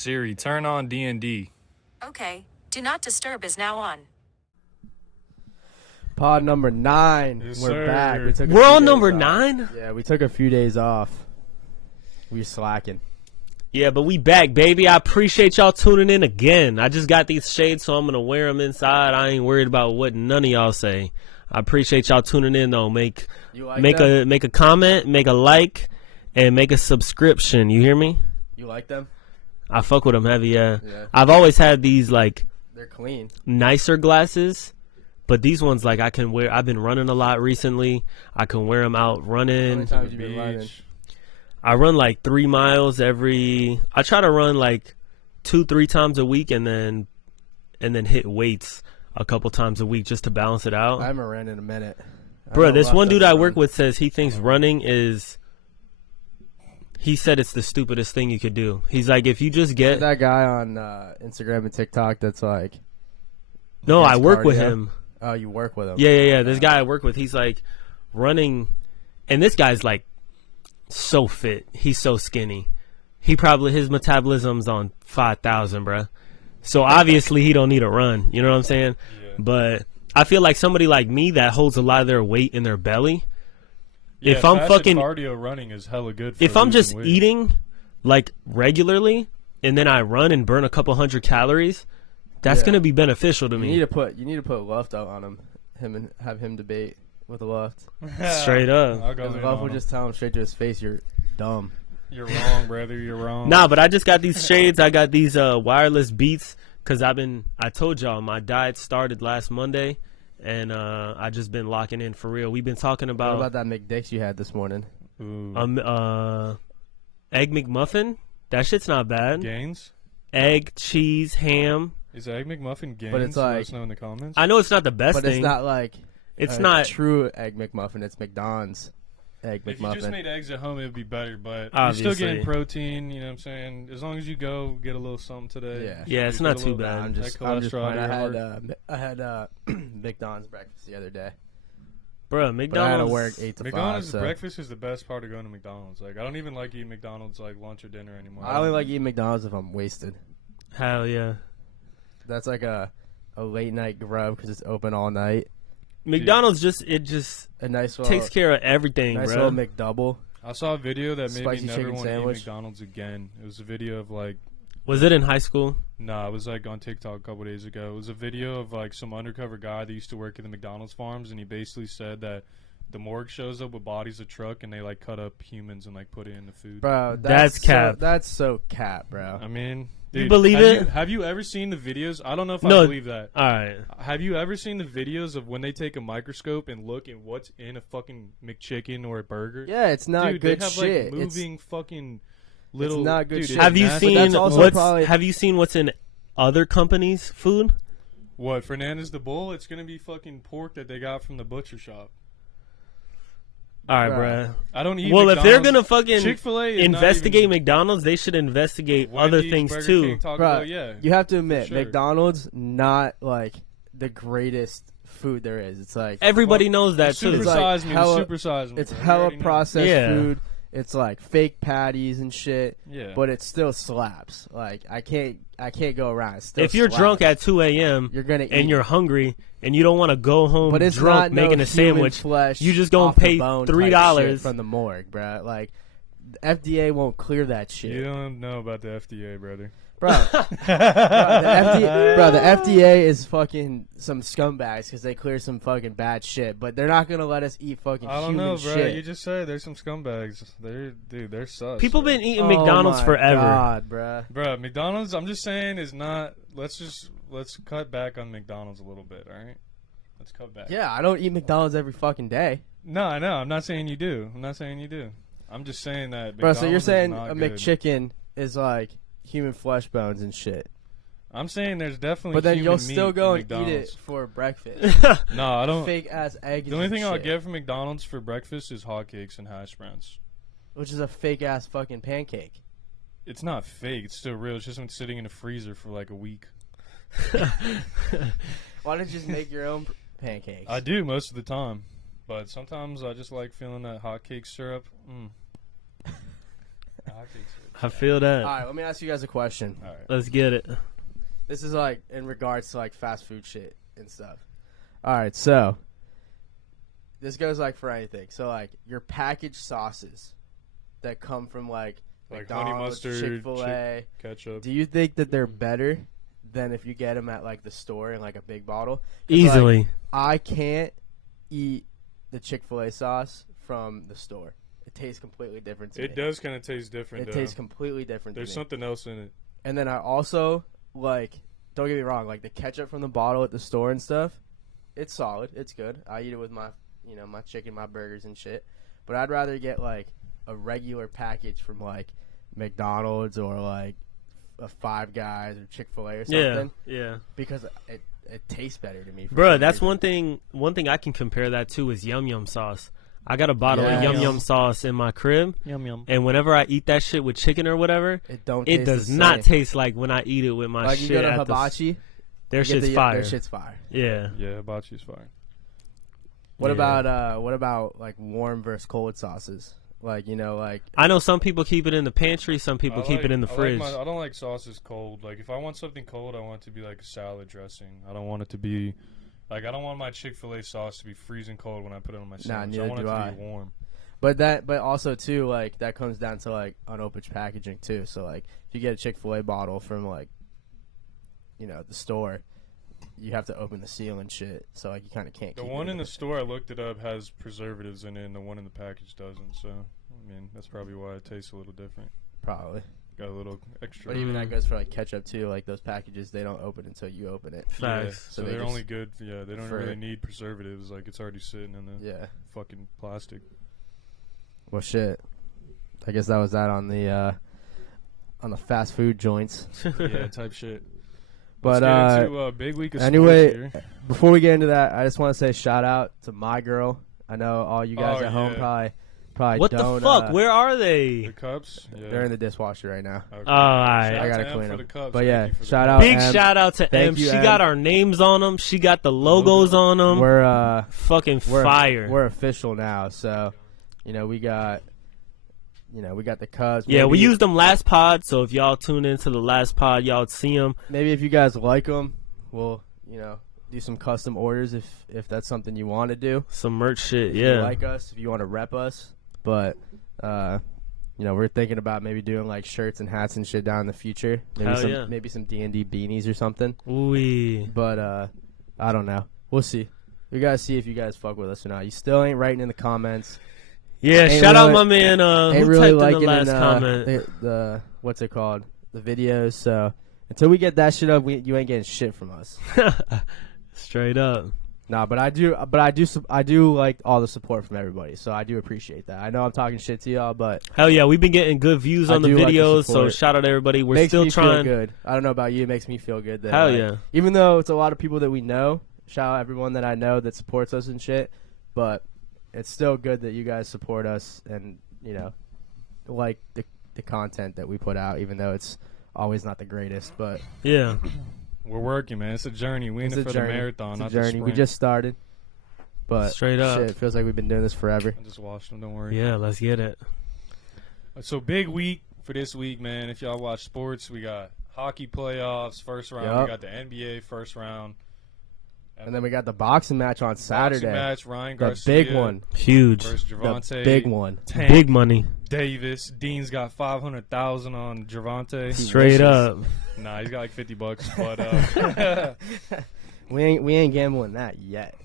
Siri, turn on DND. Okay. Do not disturb is now on. Pod number 9. Yes, We're sir. back. We're on number 9? Yeah, we took a few days off. We slacking. Yeah, but we back, baby. I appreciate y'all tuning in again. I just got these shades, so I'm going to wear them inside. I ain't worried about what none of y'all say. I appreciate y'all tuning in, though. Make a comment, make a like, and make a subscription. You hear me? You like them? I fuck with them heavy, yeah. Yeah. I've always had these, like, They're clean. nicer glasses, but these ones, like, I can wear. I've been running a lot recently. I can wear them out How running. many times you been running? I run like 3 miles I try to run like 2-3 times a week and then hit weights a couple times a week just to balance it out. I haven't ran in a minute. Bro, this one dude I work with says he thinks running is. He said it's the stupidest thing you could do. He's like, if you just get. That guy on Instagram and TikTok that's like. No, I work with cardio. him. Oh, you work with him? Yeah. This guy I work with, he's like running, and this guy's like so fit. He's so skinny. His metabolism's on 5,000, bruh. So obviously he don't need a run. You know what I'm saying? Yeah. But I feel like somebody like me that holds a lot of their weight in their belly. Yeah, if I'm fucking cardio running is hella good. For if I'm just weight. eating like regularly and then I run and burn a couple hundred calories, that's gonna be beneficial to You me. need to put Luft out on him and have him debate with Luft. Straight up. I'll go Because in Luft on will him. just tell him straight to his face, "You're dumb." You're wrong, brother. You're wrong. Nah, but I just got these shades. I got these wireless Beats because I told y'all my diet started last Monday, and I just been locking in for real. We've been talking What about about that McDicks you had this morning? Ooh. Egg McMuffin. That shit's not bad. Gains? Egg, cheese, ham. Is Egg McMuffin gains? But it's Let like- us know in the comments. I know it's not the best But thing. it's not like It's a not true Egg McMuffin. It's McDonald's Egg If you just McMuffin. made eggs at home, it would be better. But Obviously. you're still getting protein. You know what I'm saying? As long as you go get a little something today. Yeah. Yeah, it's you not get a too little- bad. I'm just cholesterol fine. out of your I had McDonald's breakfast the other day. Bruh, But I had to McDonald's. work 8 to 5. McDonald's So. breakfast is the best part of going to McDonald's. Like I don't even like eating McDonald's like lunch or dinner anymore. I only like eating McDonald's if I'm wasted. Hell yeah. That's like a late night grub because it's open all night. McDonald's just A nice little takes care of everything, nice bro. little McDouble. I saw a video that made Spicy me never chicken want to eat sandwich. McDonald's again. It was a video of like Was it in high school? Nah, it was like on TikTok a couple days ago. It was a video of like some undercover guy that used to work at the McDonald's farms, and he basically said that the morgue shows up with bodies of truck, and they like cut up humans and like put it in the food. Bro, That's cap. That's so cap, bro. I mean, You dude, believe it? Have you ever seen the videos? I don't know if No. I believe that. All right. Have you ever seen the videos of when they take a microscope and look at what's in a fucking McChicken or a burger? Yeah, it's not Dude, good they have shit. like moving fucking little. not good dude, shit. it's Have you nasty. seen that's also what's probably- Have you seen what's in other companies' food? What, Fernandez the Bull? It's gonna be fucking pork that they got from the butcher shop. All right, Bruh. bruh. I don't eat. Well, if they're McDonald's. gonna fucking Chick-fil-A is investigate not even, McDonald's, they should investigate other Wendy's, things Burger too. King, Taco Bro, Bell, yeah. You have to admit, sure. McDonald's not like the greatest food there is. It's like Everybody Well, knows that too. It's like Supersize me. hella- Supersize me. it's bro. You hella already know. processed Yeah. food. It's like fake patties and shit, Yeah. but it still slaps. Like I can't go around. It still If you're slaps. drunk at 2 a.m. you're gonna eat. and you're hungry and you don't want to go home but it's drunk not making no a sandwich, human flesh you just gonna off the pay bone $3 type shit from the morgue, bro. Like the FDA won't clear that shit. You don't know about the FDA, brother. Bro, the FDA is fucking some scumbags because they clear some fucking bad shit, but they're not gonna let us eat fucking I don't human know, bro. shit. You just said there's some scumbags. They're sus. people bro. been eating Oh McDonald's my forever. God, bro. Bro, McDonald's. I'm just saying is not. Let's cut back on McDonald's a little bit. All right. Let's cut back. Yeah, I don't eat McDonald's every fucking day, No, I know. I'm not saying you do. I'm just saying that. bro. McDonald's So you're is saying not a good. McChicken is like human flesh bones and shit, I'm saying there's definitely. but then human you'll meat still go in and eat McDonald's. it for breakfast. No, I don't. Fake ass eggs. The only and thing I'll shit, get from McDonald's for breakfast is hotcakes and hash browns. which is a fake ass fucking pancake. It's not fake. It's still real. It's just been sitting in a freezer for like a week. Why don't you just make your own pancakes? I do most of the time, but sometimes I just like feeling that hotcake syrup. I feel that. All right, let me ask you guys a question. All right. Let's get it. This is like in regards to like fast food shit and stuff. All right, so this goes like for anything. So like your packaged sauces that come from like Like McDonald's, honey mustard, Chick-fil-A. ketchup. Do you think that they're better than if you get them at like the store in like a big bottle? 'Cause, Easily. like, I can't eat the Chick-fil-A sauce from the store. It tastes completely different to me. It does kind of taste different. It tastes completely different There's to me. something else in it. And then I also like, don't get me wrong, like the ketchup from the bottle at the store and stuff, it's solid. It's good. I eat it with my, my chicken, my burgers and shit. But I'd rather get like a regular package from like McDonald's or like a Five Guys or Chick-fil-A or something. Yeah. Because it tastes better to me. Bruh, that's one thing I can compare that to is Yum Yum sauce. I got a bottle of Yum Yum sauce in my crib. Yum Yum. And whenever I eat that shit with chicken or whatever, it does not taste like when I eat it with my like shit. You go to at Hibachi, their shit's fire. Their shit's fire. Yeah. Yeah, hibachi's fire. What about like warm versus cold sauces? Like, like I know some people keep it in the pantry, some people keep it in the fridge. I don't like sauces cold. Like if I want something cold, I want it to be like a salad dressing. I don't want it to be like I don't want my Chick-fil-A sauce to be freezing cold when I put it on my sandwich. I want it to be warm. But also too, like that comes down to like unopened packaging too. So like if you get a Chick-fil-A bottle from like the store, you have to open the seal and shit. So like you kind of can't. The one in the store, I looked it up, has preservatives in it, and the one in the package doesn't. So I mean that's probably why it tastes a little different. Probably. Got a little extra. But even that goes for like ketchup too. Like those packages, they don't open until you open it. Yeah, so they're only good. Yeah, they don't really need preservatives. Like it's already sitting in the fucking plastic. Well, shit. I guess that was that on the fast food joints. Yeah, type shit. But let's get into big week of anyway, sports here. Before we get into that, I just want to say shout out to my girl. I know all you guys at home probably what don't. The fuck? Where are they? The cups? Yeah. They're in the dishwasher right now. Okay. Oh, all right. I gotta clean them. But yeah, shout out. Big M. shout out to M. She got our names on them. She got the logos on them. We're fucking fire. We're official now. So, we got the Cubs. Yeah, we used them last pod. So if y'all tune into the last pod, y'all see them. Maybe if you guys like them, we'll do some custom orders if that's something you want to do. Some merch shit. If yeah. you like us, if you want to rep us. But, we're thinking about maybe doing like shirts and hats and shit down in the future. Maybe some DND beanies or something. Ooh. But I don't know. We'll see. We gotta see if you guys fuck with us or not. You still ain't writing in the comments. Yeah, shout out my man who really typed in the last in comment. The what's it called? The videos. So until we get that shit up, you ain't getting shit from us. Straight up. Nah, but I do like all the support from everybody, so I do appreciate that. I know I'm talking shit to y'all, but hell yeah, we've been getting good views on the videos, so shout out to everybody. We're still trying. Makes me feel good. I don't know about you, it makes me feel good. That, hell yeah. Even though it's a lot of people that we know, shout out everyone that I know that supports us and shit, but it's still good that you guys support us and like the content that we put out, even though it's always not the greatest. But yeah. We're working, man. It's a journey. We in it for the marathon, not the sprint. We just started. But straight up, shit, it feels like we've been doing this forever. I just watched them. Don't worry. Yeah, let's get it. So big week for this week, man. If y'all watch sports, we got hockey playoffs first round. Yep. We got the NBA first round. And then we got the boxing match on Saturday. Boxing match, Ryan the Garcia. Big one. Huge. Versus Gervonta. The big one. Tank, big money. Davis. Dean's got $500,000 on Gervonta. Straight up. Nah, he's got like $50, but we ain't gambling that yet.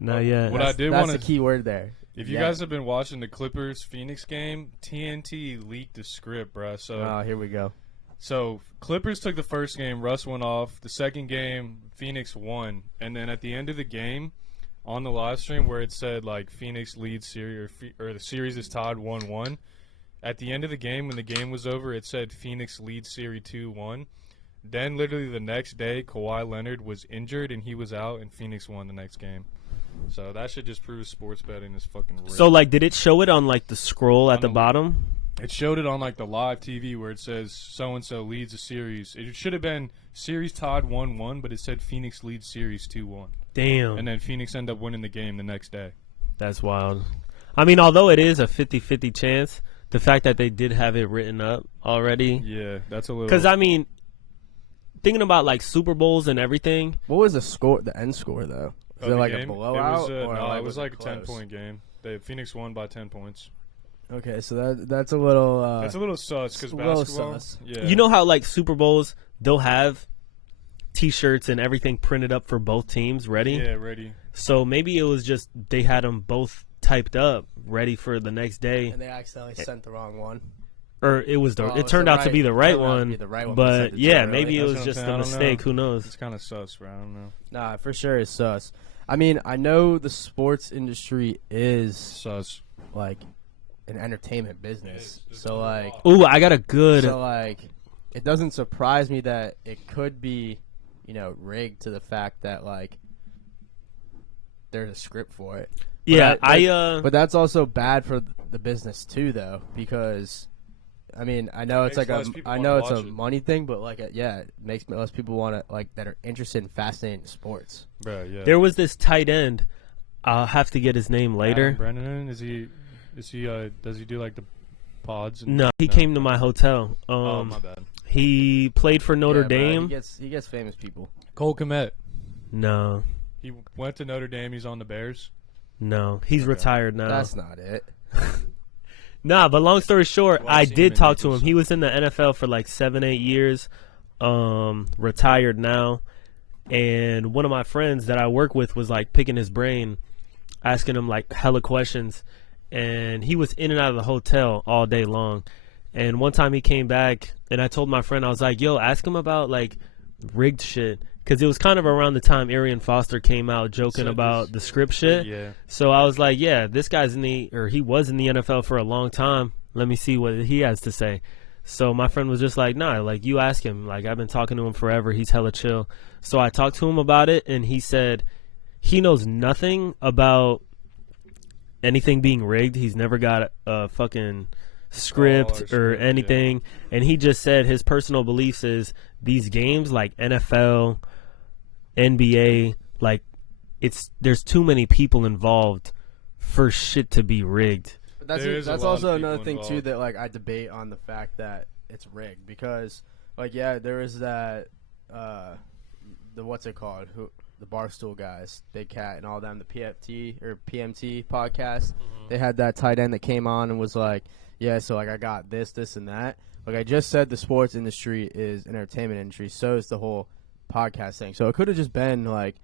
Not yet. That's the key word there. If you guys have been watching the Clippers Phoenix game, TNT leaked the script, bruh. So here we go. So Clippers took the first game, Russ went off. The second game, Phoenix won. And then at the end of the game, on the live stream where it said like Phoenix leads series or the series is tied 1-1, at the end of the game when the game was over, it said Phoenix leads series 2-1. Then literally the next day, Kawhi Leonard was injured and he was out, and Phoenix won the next game. So that should just prove sports betting is fucking real. So like, did it show it on like the scroll at the bottom? It showed it on like the live TV where it says so and so leads a series. It should have been series tied 1-1, but it said Phoenix leads series 2-1. Damn. And then Phoenix ended up winning the game the next day. That's wild. I mean, although it is a 50-50 chance, the fact that they did have it written up already. Yeah, that's a little. Because I mean, thinking about like Super Bowls and everything. What was the score? The end score though? Was it like game? a blowout? No, it was like a close? 10-point game. Phoenix won by 10 points. Okay, so that's a little. That's a little sus because a little basketball. sus. Yeah. You know how like Super Bowls they'll have T-shirts and everything printed up for both teams ready. Yeah, ready. So maybe it was just they had them both typed up ready for the next day, And they accidentally sent the wrong one. or it was the. Well, it turned out to be the right one. But yeah, maybe it was just a mistake. Who knows? It's kind of sus, bro. I don't know. Nah, for sure it's sus. I mean, I know the sports industry is Sus. like an entertainment business. It is. So like, Ooh, I got a good. so like, it doesn't surprise me that it could be, rigged to the fact that like there's a script for it. Yeah, But that's also bad for the business too, though, because I mean, I know it's Makes like less people I wanna know it's a watch it. money thing, but like, yeah, it makes less people want to like that are interested in fascinating sports. Bro, yeah. There was this tight end. I'll have to get his name later. Adam Brennan, is he does he do like the pods? And, No, he came to my hotel. Oh, my bad. He played for Notre Yeah, bro, Dame. he gets famous people. Cole Kmet. No, He went to Notre Dame. He's on the Bears. no, he's Okay. retired now. That's not it. Nah, but long story short, Well, I've I seen him did in talk to Eagles. him. He was in the NFL for like 7-8 years, retired now. And one of my friends that I work with was like picking his brain, asking him like hella questions. And he was in and out of the hotel all day long. And one time he came back and I told my friend, I was like, yo, ask him about like rigged shit. Because it was kind of around the time Arian Foster came out joking Said about this- the script shit. Yeah. So I was like, yeah, this guy's he was in the NFL for a long time. Let me see what he has to say. So my friend was just like, nah, like you ask him. Like I've been talking to him forever. He's hella chill. So I talked to him about it and he said he knows nothing about anything being rigged. He's never got a fucking script or anything. And he just said his personal beliefs is these games like NFL, NBA, like there's too many people involved for shit to be rigged. But There is a that's lot of also people another thing too involved. that like I debate on the fact that it's rigged because like yeah, there is that the what's it called the Barstool guys, Big Cat and all them, the PFT or PMT podcast. They had that tight end that came on and was like, yeah, so like I got this and that. Like I just said, the sports industry is an entertainment industry. So is the whole podcast thing. So it could have just been like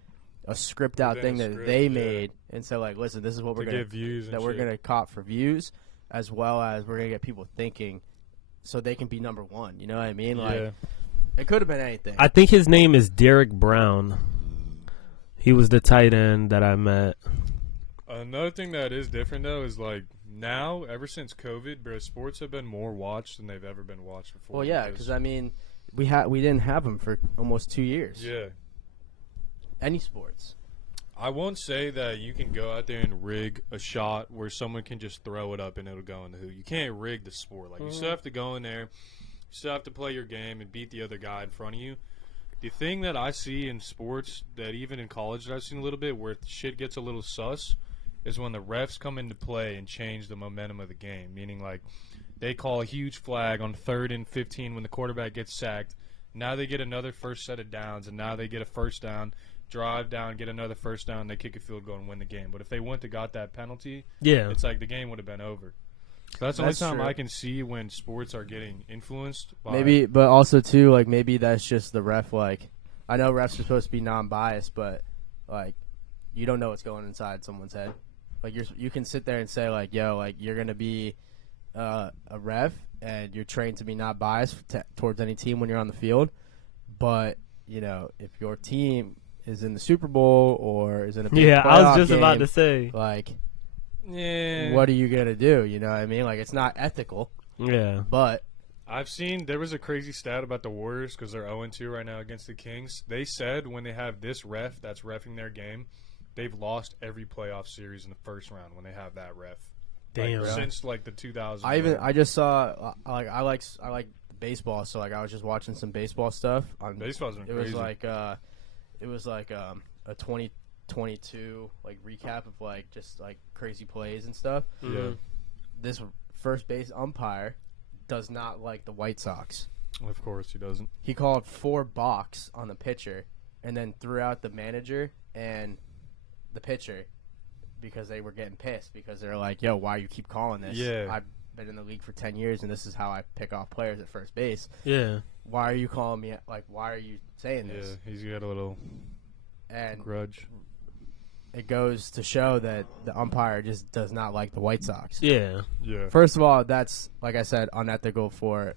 a script out thing that they made and said like, listen, this is what we're To gonna get views and that we're shit. gonna cop for views, as well as we're gonna get people thinking, so they can be number one. You know what I mean? Like Yeah. it could have been anything. I think his name is Derek Brown. He was the tight end that I met. Another thing that is different though is like now, ever since COVID, bro, sports have been more watched than they've ever been watched before. well, yeah, because I mean, we didn't have them for almost 2 years. yeah, Any sports. I won't say that you can go out there and rig a shot where someone can just throw it up and it'll go in the hoop. You can't rig the sport. Like you still have to go in there, you still have to play your game and beat the other guy in front of you. The thing that I see in sports, that even in college that I've seen a little bit, where shit gets a little sus, is when the refs come into play and change the momentum of the game. Meaning, like, they call a huge flag on 3rd and 15 when the quarterback gets sacked. Now they get another first set of downs, and now they get a first down, drive down, get another first down, they kick a field goal and win the game. But if they wouldn't have got that penalty, Yeah. it's like the game would have been over. So that's the only That's time true. I can see when sports are getting influenced by Maybe, but also too, like maybe that's just the ref. Like, I know refs are supposed to be non-biased, but like, you don't know what's going inside someone's head. Like you can sit there and say like, yo, like you're gonna be a ref and you're trained to be not biased towards any team when you're on the field, but you know if your team is in the Super Bowl or is in a big Yeah, I was playoff just about game, to say. like, Yeah. what are you gonna do? You know what I mean? Like it's not ethical, Yeah. but I've seen there was a crazy stat about the Warriors because they're 0-2 right now against the Kings. They said when they have this ref that's reffing their game, they've lost every playoff series in the first round when they have that ref. Damn. Like, since like the 2000s. I just saw I like baseball, so like I was just watching some baseball stuff on Baseball's been it crazy. was like a 2022 like recap of like just like crazy plays and stuff. Yeah. This first base umpire does not like the White Sox. Of course he doesn't. He called 4 balks on the pitcher and then threw out the manager and the pitcher because they were getting pissed because they're like, yo, why you keep calling this? Yeah. I've been in the league for 10 years and this is how I pick off players at first base. Yeah. Why are you calling me? Like, why are you saying this? Yeah, he's got a little And grudge. it goes to show that the umpire just does not like the White Sox. Yeah. Yeah. First of all, that's, like I said, unethical for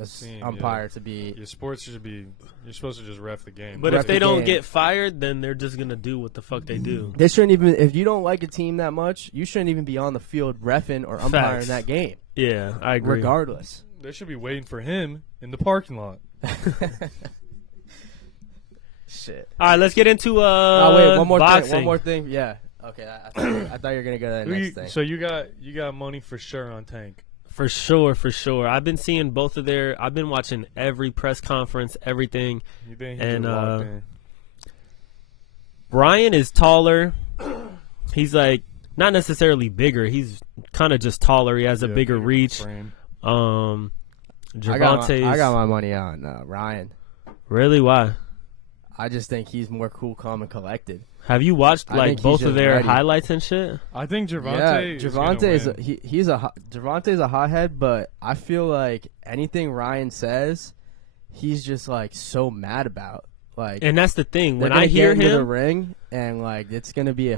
a Team, umpire to be. Your sports should be. You're supposed to just ref the game. But Ref if they the don't game. get fired, then they're just gonna do what the fuck they do. They shouldn't even. If you don't like a team that much, you shouldn't even be on the field reffing or umpiring Facts. that game. Yeah, I agree. Regardless. They should be waiting for him in the parking lot. Shit. All right, let's get into Oh wait, one more boxing. thing. One more thing. Yeah. Okay. I thought you were gonna go to the next thing. So you got money for sure on Tank. For sure, for sure. I've been seeing both of their. I've been watching every press conference, everything. You think And, just walked in? Ryan is taller. He's like not necessarily bigger. He's kind of just taller. He has a Yeah, bigger reach. frame. I got Gervonta's my money on Ryan. really why? I just think he's more cool, calm, and collected. Have you watched I like think he's both of just their ready. highlights and shit? I think Gervonta. Yeah, is Gervonta gonna is win. Gervonta's a hothead, but I feel like anything Ryan says, he's just like so mad about. Like, And that's the thing. they're When I gonna hear get into the him, ring, and like it's gonna be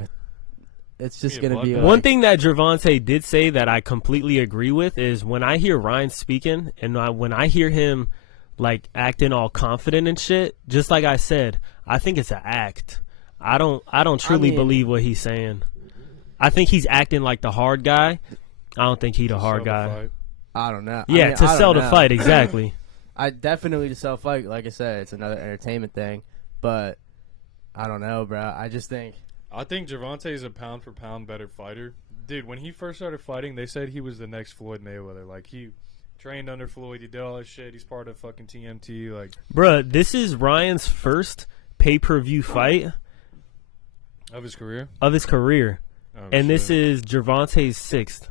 it's just Be a gonna be bloodbath. like, one thing that Gervonta did say that I completely agree with is when I hear Ryan speaking and when I hear him like acting all confident and shit, just like I said, I think it's an act. I don't truly mean- believe what he's saying. I think he's acting like the hard guy. I don't think he's a hard Sell the guy. fight. I don't know. Yeah, I mean, to I don't sell the know. fight, exactly. I definitely to sell fight. Like I said, it's another entertainment thing, but I don't know, bro. I just think I think Gervonta is a pound for pound better fighter. Dude, when he first started fighting, they said he was the next Floyd Mayweather. Like, he trained under Floyd. He did all that shit. He's part of fucking TMT. Like, Bruh, this is Ryan's first pay-per-view fight of his career. of his career. Oh, And this shit. is Gervonta's 6th.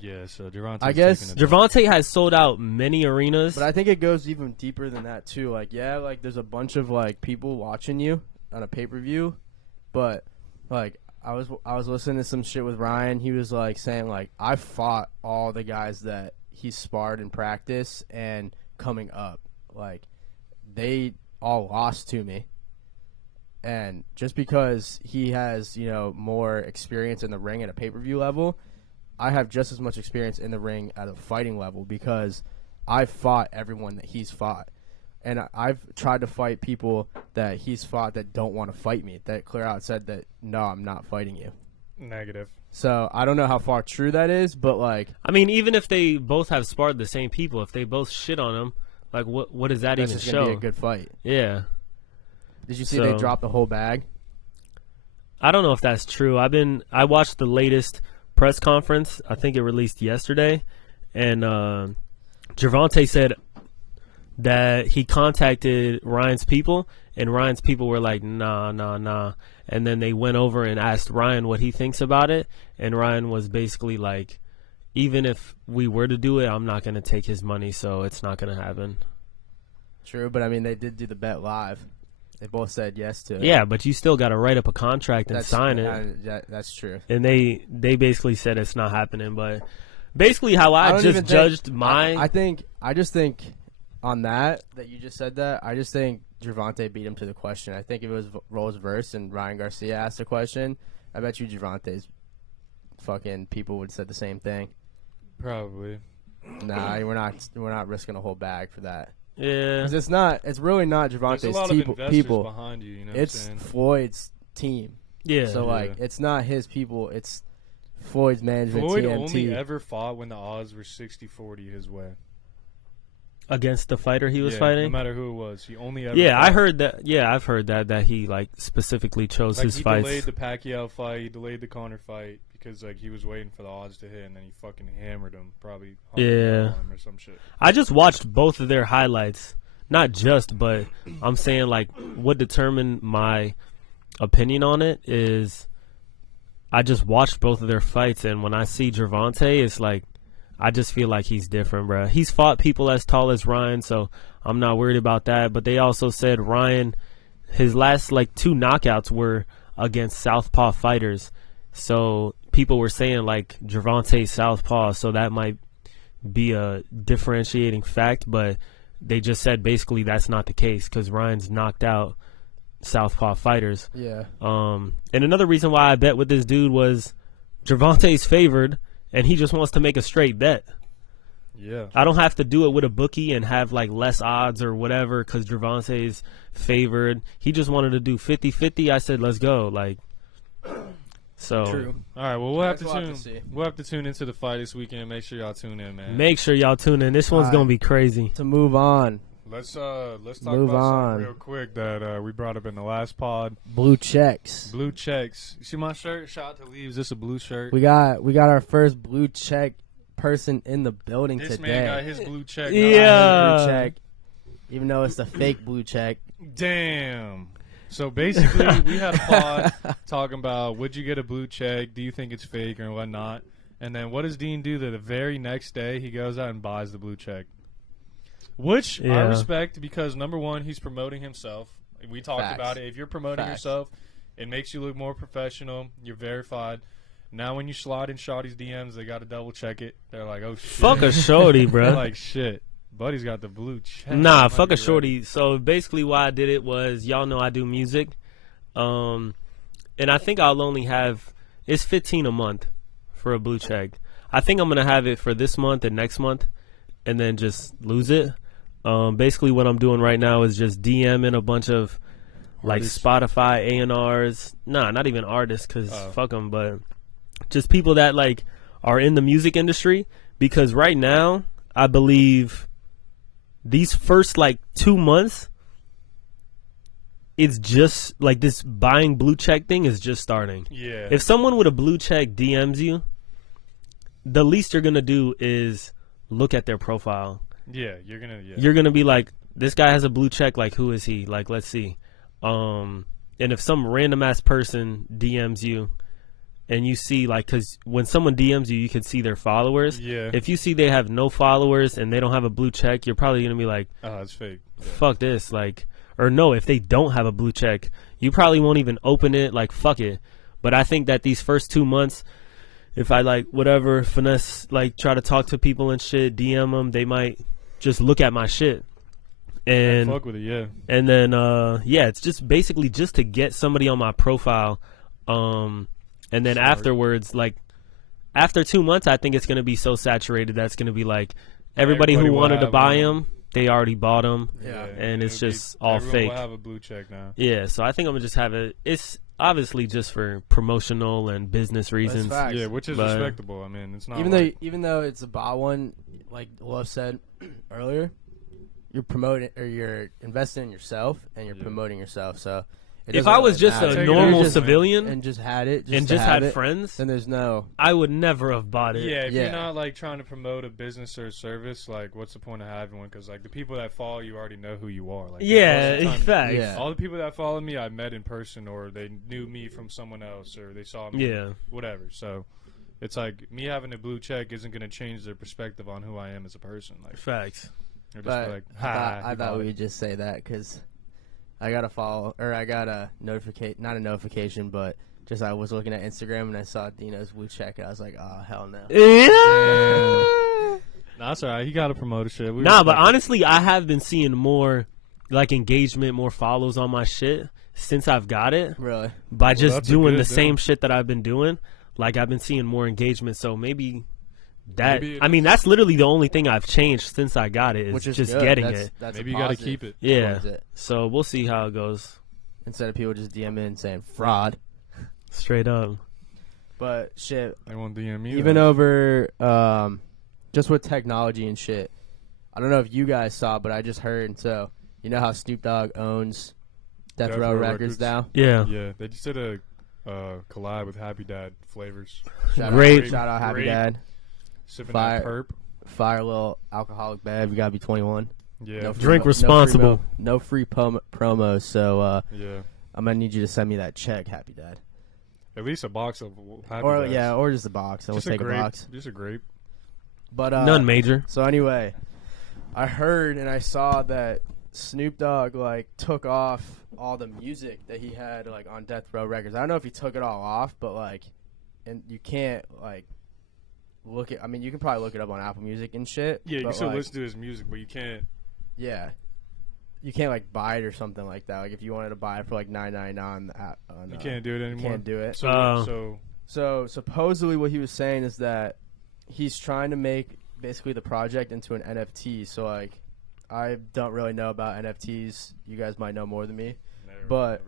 Yeah, so Gervonta's I guess taking it. Gervonta has sold out many arenas. But I think it goes even deeper than that too. Like, yeah, like there's a bunch of like people watching you on a pay-per-view, but like I was listening to some shit with Ryan. He was like saying like I fought all the guys that he sparred in practice and coming up. Like they all lost to me. And just because he has, you know, more experience in the ring at a pay-per-view level, I have just as much experience in the ring at a fighting level because I've fought everyone that he's fought. And I've tried to fight people that he's fought that don't want to fight me, that clear out said that, no, I'm not fighting you. Negative. So I don't know how far true that is, but like I mean, even if they both have sparred the same people, if they both shit on him, like what does that that's even just going to show? be a good fight. Yeah. Did you see So- they dropped the whole bag? I don't know if that's true. I watched the latest press conference. I think it released yesterday, and Gervonta said that he contacted Ryan's people, and Ryan's people were like, nah. And then they went over and asked Ryan what he thinks about it, and Ryan was basically like, even if we were to do it, I'm not going to take his money, so it's not going to happen. True, but I mean, they did do the bet live. They both said yes to it. Yeah, but you still got to write up a contract and sign it. That's true. And they basically said it's not happening. But basically, how I don't just even judged think, my I just think on that you just said that, I just think Gervonta beat him to the question. I think if it was roles verse and Ryan Garcia asked the question, I bet you Gervonta's fucking people would have said the same thing. Probably. Nah, we're not risking a whole bag for that. yeah. 'Cause it's really not There's a Gervonta's lot of investors people. behind you, you know what I'm It's saying? Floyd's team. Yeah. So like, it's not his people. It's Floyd's management. Floyd TMT. only ever fought when the odds were 60-40 his way. Against the fighter he was Yeah, fighting. no matter who it was. He only ever Yeah, I fought. heard that. Yeah, I've heard that he like specifically chose Like, his he fights. delayed the Pacquiao fight, he delayed the Conor fight because like he was waiting for the odds to hit, and then he fucking hammered him, probably 100 Yeah. on him or some shit. I just watched both of their highlights. Not just, but I'm saying like what determined my opinion on it is I just watched both of their fights, and when I see Gervonta, it's like I just feel like he's different, bro. He's fought people as tall as Ryan, so I'm not worried about that. But they also said Ryan, his last like 2 knockouts were against southpaw fighters. So people were saying like Gervonta's southpaw, so that might be a differentiating fact. But they just said basically that's not the case because Ryan's knocked out southpaw fighters. Yeah. And another reason why I bet with this dude was Gervonta's favored, and he just wants to make a straight bet. Yeah. I don't have to do it with a bookie and have like less odds or whatever because Gervonta's favored. He just wanted to do 50-50. I said, let's go. Like, so. True. All right. Well, we'll have to see. We'll have to tune into the fight this weekend. Make sure y'all tune in, man. Make sure y'all tune in. This one's going to be crazy. To move on. Let's talk Move about on. something real quick that we brought up in the last pod. Blue checks. Blue checks. You see my shirt? Shout out to Leaves. This is a blue shirt. We got our first blue check person in the building This today. man got his blue check. Yeah. Blue check, even though it's the fake blue check. Damn. So basically, we had a pod talking about would you get a blue check? Do you think it's fake or whatnot? And then what does Dean do? The very next day, he goes out and buys the blue check. Which I respect because, number one, he's promoting himself. We talked Facts. about it. If you're promoting Facts. yourself, it makes you look more professional. You're verified. Now when you slide in Shawty's DMs, they got to double check it. They're like, oh, shit. Fuck a shorty, bro. They're like, shit. Buddy's got the blue check. Nah, fuck a shorty. So basically why I did it was, y'all know I do music. And I think I'll only have, it's 15 a month for a blue check. I think I'm going to have it for this month and next month and then just lose it. Basically what I'm doing right now is just DMing a bunch of like Artists. Spotify A&Rs. Nah, not even artists because fuck them, but just people that like are in the music industry, because right now I believe these first like 2 months it's just like this buying blue check thing is just starting. Yeah. If someone with a blue check DMs you, the least you're gonna do is look at their profile. Yeah, you're gonna. Yeah. You're gonna be like, this guy has a blue check. Like, who is he? Like, let's see. And if some random ass person DMs you, and you see like, because when someone DMs you, you can see their followers. Yeah. If you see they have no followers and they don't have a blue check, you're probably gonna be like, Oh, it's fake. Yeah. fuck this. Like, or no, if they don't have a blue check, you probably won't even open it. Like, fuck it. But I think that these first 2 months, if I like whatever finesse, like try to talk to people and shit, DM them, they might just look at my shit. And fuck with it, yeah. And then yeah, it's just basically just to get somebody on my profile. And then afterwards, like after 2 months, I think it's gonna be so saturated that's gonna be like everybody who will wanted to have buy one. them, they already bought them. Yeah. And it's It'll just all everyone fake. will have a blue check now. Yeah, so I think I'm gonna just have it. It's obviously just for promotional and business reasons. facts. Yeah, which is But- respectable. I mean, it's not Even though it's a bot one, like Love said earlier, you're promoting or you're investing in yourself and you're promoting yourself. So it If doesn't I was really just matter. a Take it normal easy, man. civilian and just had it, and to just have had it, friends, then there's no. I would never have bought it. Yeah, if Yeah. you're not like trying to promote a business or a service, like what's the point of having one? Because like the people that follow you already know who you are. Like Yeah, most of the time, facts. Yeah. all the people that follow me, I met in person, or they knew me from someone else, or they saw me. Yeah. Whatever. So it's like me having a blue check isn't going to change their perspective on who I am as a person. Like, Facts. they're just But like, I thought we would just say that because I got a not a notification, but just I was looking at Instagram and I saw Dino's blue check and I was like, oh hell no. Yeah. Nah, that's all right. He got to promote shit. Nah, but honestly, I have been seeing more like engagement, more follows on my shit since I've got it Really? by just that's a doing good the same deal. shit that I've been doing. Like I've been seeing more engagement, so maybe that. Maybe I mean, that's literally the only thing I've changed since I got it. Is Which is just good. getting That's- it. That's Maybe a you got to positive keep it. Yeah. towards it. So we'll see how it goes. Instead of people just DM in saying fraud. Straight up. But shit, They won't DM me. even though. over just with technology and shit. I don't know if you guys saw, but I just heard. And so you know how Snoop Dogg owns Death Death Row Row Records Records. now. Yeah. Yeah, they just did a collab with Happy Dad flavors. Great. Shout out Happy Great. Dad. Sipping Fire. that perp. Fire a little alcoholic bev. You gotta be 21. Yeah. No free Drink mo- responsible. No free promos. So Yeah. I'm gonna need you to send me that check, Happy Dad. At least a box of Happy Or Dads. or just a box. I will Just take a grape. box. Just a grape. But none major. So anyway, I heard and I saw that Snoop Dogg like took off all the music that he had like on Death Row Records. I don't know if he took it all off, but like, and you can't like look at. I mean, you can probably look it up on Apple Music and shit. Yeah, you but, can still like, listen to his music, but you can't. Yeah, you can't like buy it or something like that. Like if you wanted to buy it for like $9.99 on the app, You can't do it anymore. You can't do it. So supposedly what he was saying is that he's trying to make basically the project into an NFT. So like, I don't really know about NFTs. You guys might know more than me, but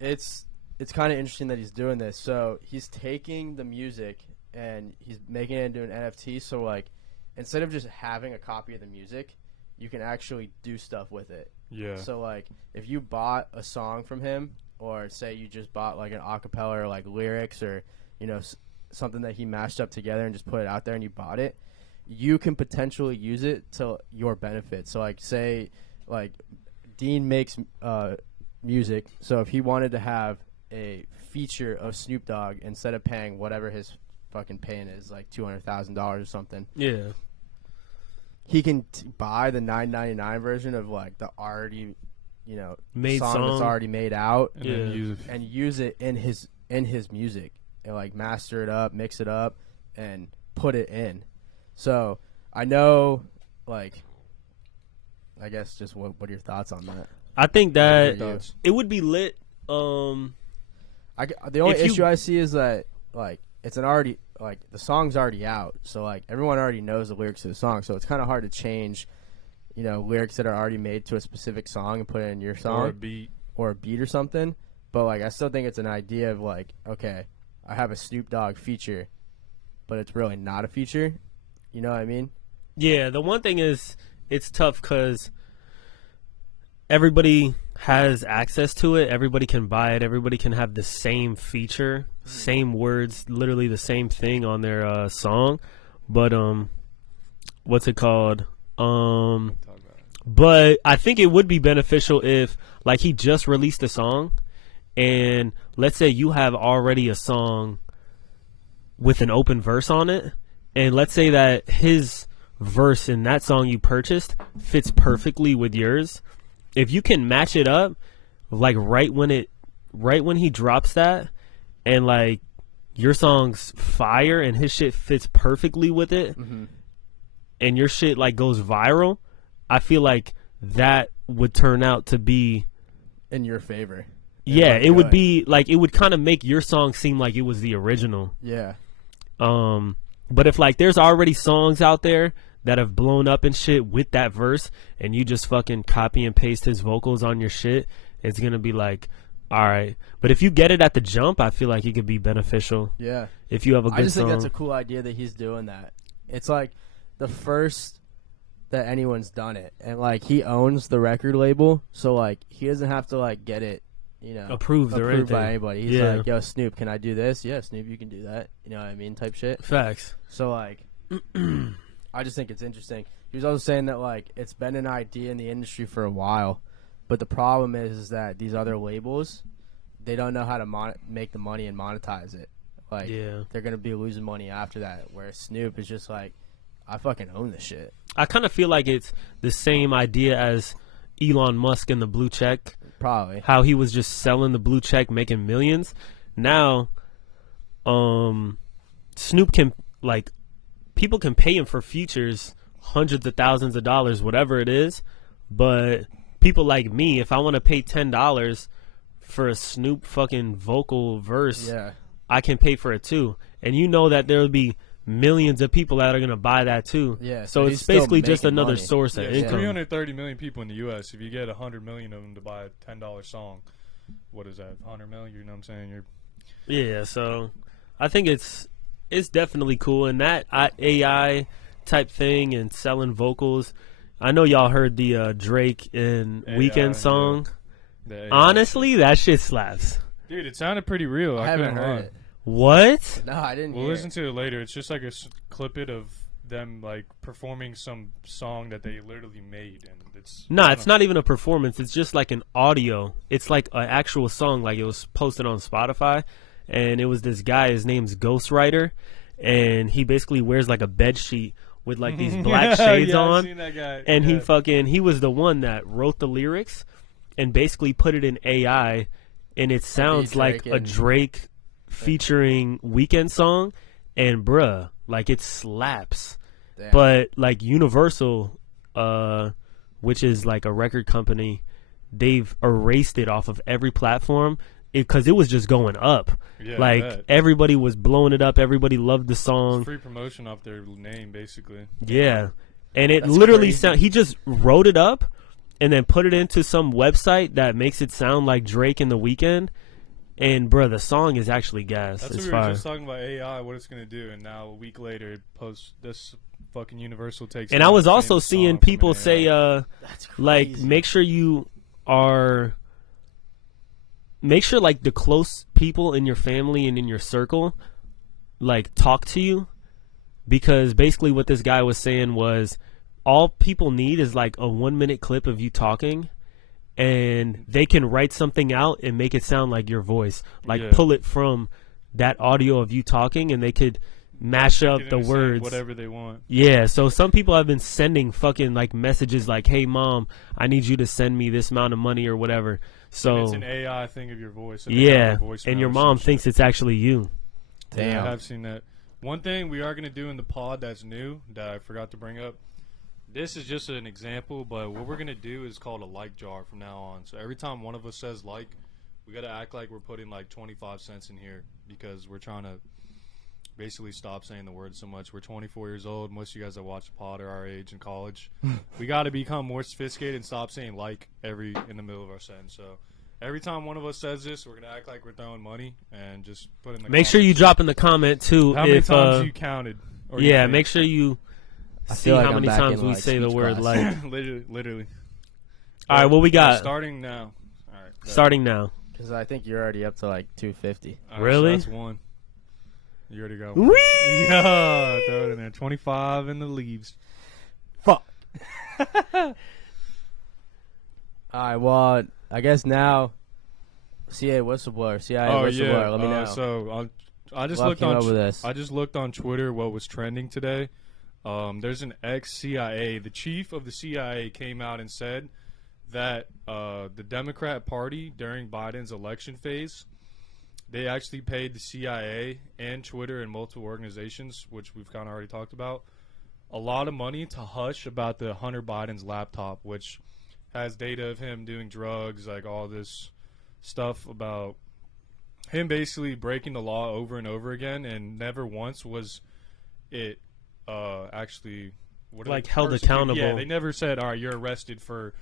it's kind of interesting that he's doing this. So he's taking the music and he's making it into an NFT. So like, instead of just having a copy of the music, you can actually do stuff with it. Yeah. So like, if you bought a song from him, or say you just bought like an acapella or like lyrics or something that he mashed up together and just put it out there and you bought it, you can potentially use it to your benefit. So like, say like Dean makes music, so if he wanted to have a feature of Snoop Dogg, instead of paying whatever his fucking paying is, like $200,000 or something, Yeah. he can buy the $9.99 version of like the already Made song that's already made out, and then use it in his music, and like master it up, mix it up, and put it in. So I know, like, I guess just what are your thoughts on that? I think that Thoughts? it would be lit. The only If you- issue I see is that like it's an already like the song's already out, so like everyone already knows the lyrics to the song, so it's kind of hard to change, lyrics that are already made to a specific song and put it in your song or a beat or something. But like, I still think it's an idea of like, okay, I have a Snoop Dogg feature, but it's really not a feature. You know what I mean? Yeah, the one thing is it's tough because everybody has access to it. Everybody can buy it. Everybody can have the same feature, same words, literally the same thing on their song. But what's it called? But I think it would be beneficial if, like, he just released a song, and let's say you have already a song with an open verse on it, and let's say that his verse in that song you purchased fits perfectly with yours. If you can match it up, like right when he drops that, and like your song's fire and his shit fits perfectly with it, and your shit like goes viral, I feel like that would turn out to be in your favor. Yeah, it would be like, it would kind of make your song seem like it was the original. Yeah. But if like there's already songs out there that have blown up and shit with that verse, and you just fucking copy and paste his vocals on your shit, it's gonna be like, all right. But if you get it at the jump, I feel like it could be beneficial. Yeah. If you have a good song. I just think that's a cool idea that he's doing that. It's like the first that anyone's done it, and like he owns the record label, so like he doesn't have to like get it, approved or anything by anybody. He's like, yo, Snoop, can I do this? Yeah, Snoop, you can do that. You know what I mean? Type shit. Facts. So like, I just think it's interesting. He was also saying that like it's been an idea in the industry for a while, but the problem is that these other labels, they don't know how to make the money and monetize it. Like, they're gonna be losing money after that. Where Snoop is just like, I fucking own this shit. I kind of feel like it's the same idea as Elon Musk and the blue check. Probably. How he was just selling the blue check, making millions. Now, Snoop can, like, people can pay him for features, hundreds of thousands of dollars, whatever it is. But people like me, if I want to pay $10 for a Snoop fucking vocal verse, I can pay for it too. And you know that there will be millions of people that are going to buy that too. Yeah, so it's basically just another source of income. 330 million people in the U.S. If you get 100 million of them to buy a $10 song, what is that? 100 million? You know what I'm saying? Yeah, so I think it's definitely cool. And that AI type thing and selling vocals, I know y'all heard the Drake and Weeknd song. Honestly, that shit slaps. Dude, it sounded pretty real. I haven't heard it. What? No, I didn't. We'll listen to it later. It's just like a clip of them like performing some song that they literally made, and it's not even a performance. It's just like an audio. It's like an actual song. Like, it was posted on Spotify, and it was this guy. His name's Ghostwriter, and he basically wears like a bed sheet with like these black shades I've on, seen that guy. and he was the one that wrote the lyrics and basically put it in AI, and it sounds like a Drake featuring Weeknd song, and bruh, like it slaps. Damn. But like Universal, which is like a record company, they've erased it off of every platform because it was just going up. Yeah, like everybody was blowing it up. Everybody loved the song. It's free promotion off their name, basically. Yeah, and it That's literally crazy. he just wrote it up and then put it into some website that makes it sound like Drake and The Weeknd. And bruh, the song is actually gas. That's It's what we were fire. just talking about AI, what it's gonna do, and now a week later, it posts this fucking Universal takes. And I was the also famous seeing song from people an say, AI. That's crazy. like, make sure like the close people in your family and in your circle, like, talk to you, because basically what this guy was saying was all people need is like a 1-minute clip of you talking, and they can write something out and make it sound like your voice, like pull it from that audio of you talking, and they could mash up the words, whatever they want. Yeah, so some people have been sending fucking like messages like, "Hey mom, I need you to send me this amount of money or whatever." So And it's an AI thing of your voice. yeah, and your mom thinks it's actually you. Damn. Yeah, I have seen that. One thing we are going to do in the pod that's new that I forgot to bring up. This is just an example, but what we're going to do is called a like jar from now on. So every time one of us says like, we got to act like we're putting like 25 cents in here because we're trying to basically stop saying the word so much. We're 24 years old. Most of you guys that watch the pod are our age in college. We got to become more sophisticated and stop saying like in the middle of our sentence. So every time one of us says this, we're going to act like we're throwing money and just put in the Make sure you comments. drop in the comment too. How many if, times you counted? Or you yeah, think? make sure you I see feel like how I'm many back times in, we like, say the speech word class. like. Literally. All right, what we got? Starting now. All right. Starting now. Because I think you're already up to like 250. All right, Really? So that's one. You already got Whee! one. Yeah, throw it in there. 25 in the leaves. Fuck. All right, well, I guess now, CIA whistleblower. Let me know. So I just What looked came on. up with this? I just looked on Twitter what was trending today. There's an ex-CIA. The chief of the CIA came out and said that the Democrat Party during Biden's election phase, they actually paid the CIA and Twitter and multiple organizations, which we've kind of already talked about, a lot of money to hush about the Hunter Biden's laptop, which has data of him doing drugs, like all this stuff about him basically breaking the law over and over again, and never once was it actually Like held persecuted. accountable. Yeah, they never said, all right, you're arrested for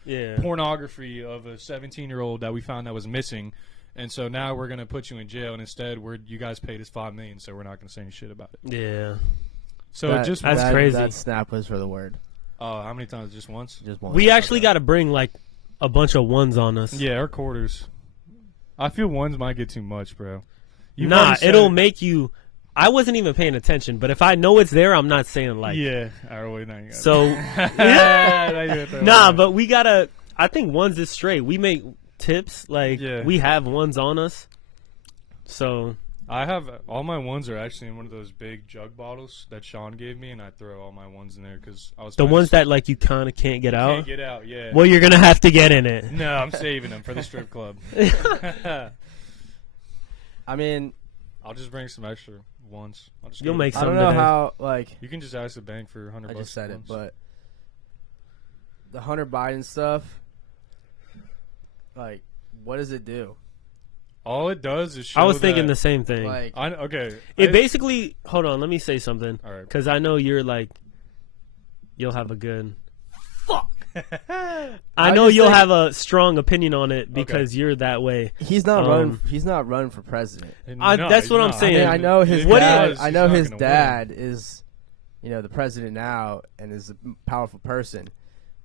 pornography of a 17-year-old that we found that was missing, and so now we're going to put you in jail, and instead you guys paid us $5 million, so we're not going to say any shit about it. Yeah. So that's crazy. That snap was for the word. How many times? Just once? Just one. We actually got to bring like a bunch of ones on us. Yeah, or quarters. I feel ones might get too much, bro. You've Nah, already said it'll it. make you. I wasn't even paying attention, but if I know it's there, I'm not saying like. Yeah. All right, wait, now you got So, it. nah, but we gotta. I think ones is straight. We make tips like Yeah. we have ones on us. So I have all my ones are actually in one of those big jug bottles that Sean gave me, and I throw all my ones in there because I was the trying ones to that like you kind of can't get out. can't get out. Yeah. Well, you're gonna have to get in it. No, I'm saving them for the strip club. I mean, I'll just bring some extra ones. I'll just You'll go- make I some don't know today. how, like, You can just ask the bank for $100. I just said it, once. but the Hunter Biden stuff, like, what does it do? all it does is show I was thinking that- the same thing. Like, It basically. Hold on, let me say something. All right. Because I know you're like. You'll have a good. fuck. I know just you'll think- have a strong opinion on it because you're that way. He's not Um, running. He's not running for president. that's he's what I'm not. saying. I mean, I know his What dad. is- I he's know not his gonna dad is, the president now and is a powerful person.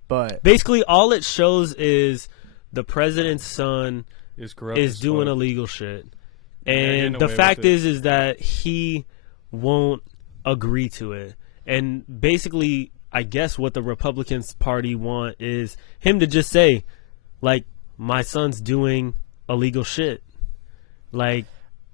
But Basically, all it shows is the president's son win. Is corrupt. is as doing fuck. illegal shit, getting and the away fact with it. is that he won't agree to it. And basically, I guess what the Republicans Party want is him to just say, like, my son's doing illegal shit. Like,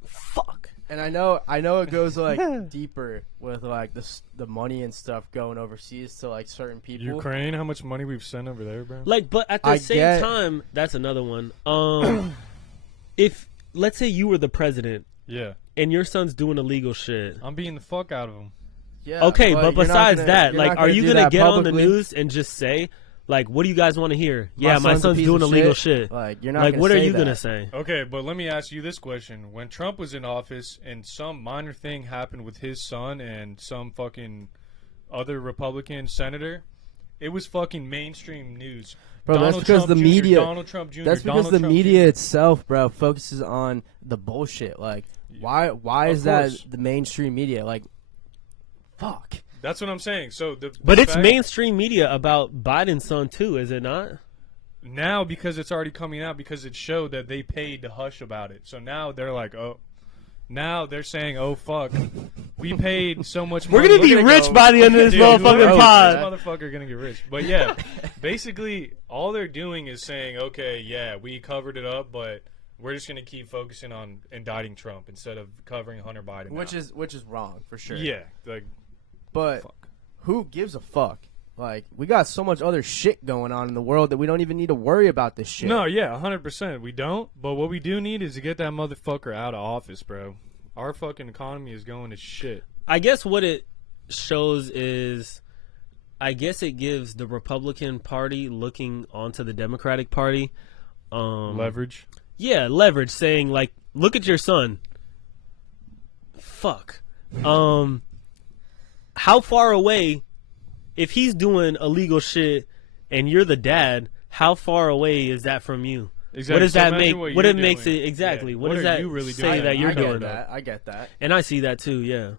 fuck. And I know it goes like deeper with like the money and stuff going overseas to like certain people. Ukraine, how much money we've sent over there, bro? Like, but at the same time, that's another one. If let's say you were the president, yeah, and your son's doing illegal shit, I'm beating the fuck out of him. Yeah. Okay, but besides that, like, are you gonna get on the publicly. news and just say, like, what do you guys want to hear? My son's doing illegal shit. Like, you're not. Like, what are you that. gonna say? Okay, but let me ask you this question: when Trump was in office and some minor thing happened with his son and some fucking other Republican senator, it was fucking mainstream news. Bro, Donald that's because Trump the Jr., media. Donald Trump Jr. That's because Donald the Trump media Jr. itself, bro, focuses on the bullshit. Like, why is that the mainstream media? Like, fuck. That's what I'm saying. So But it's mainstream media about Biden's son too, is it not? Now, because it's already coming out, because it showed that they paid to hush about it. So now they're like, oh. Now they're saying, oh, fuck. We paid so much money. We're going to be rich by the end of this motherfucking pod. This motherfucker going to get rich. But, yeah, basically, all they're doing is saying, okay, yeah, we covered it up, but we're just going to keep focusing on indicting Trump instead of covering Hunter Biden. Which is wrong, for sure. Yeah. Like, but fuck. Who gives a fuck? Like, we got so much other shit going on in the world that we don't even need to worry about this shit. No, yeah, 100%. We don't. But what we do need is to get that motherfucker out of office, bro. Our fucking economy is going to shit. I guess what it shows is, I guess it gives the Republican Party looking onto the Democratic Party leverage. Yeah, leverage, saying like, look at your son. Fuck. How far away, if he's doing illegal shit and you're the dad, how far away is that from you? Exactly. What does So that imagine make? what What you're it makes doing. it exactly? Yeah. What What does are that you really say doing? that you're I doing? get that. I get that. And I see that too. Yeah.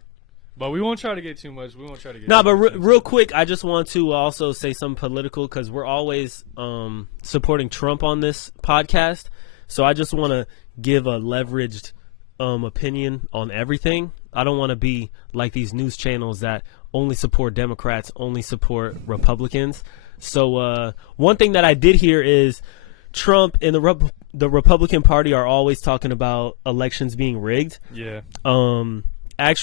But we won't try to get too much. We won't try to get. No, too but much real quick, I just want to also say something political because we're always supporting Trump on this podcast. So I just want to give a leveraged opinion on everything. I don't want to be like these news channels that only support Democrats, only support Republicans. So one thing that I did hear is Trump and the Republican Party are always talking about elections being rigged. Yeah. I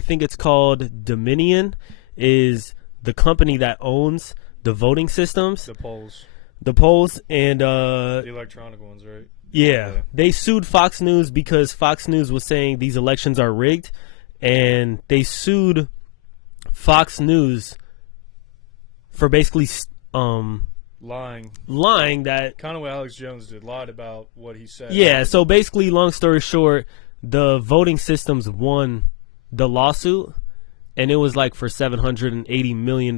think it's called Dominion, is the company that owns the voting systems, The polls, and the electronic ones, right? yeah, they sued Fox News because Fox News was saying these elections are rigged, and they sued Fox News for basically Lying. that. Kind of what Alex Jones did. Lied about what he said. Yeah, so basically, long story short, the voting systems won the lawsuit, and it was like for $780 million,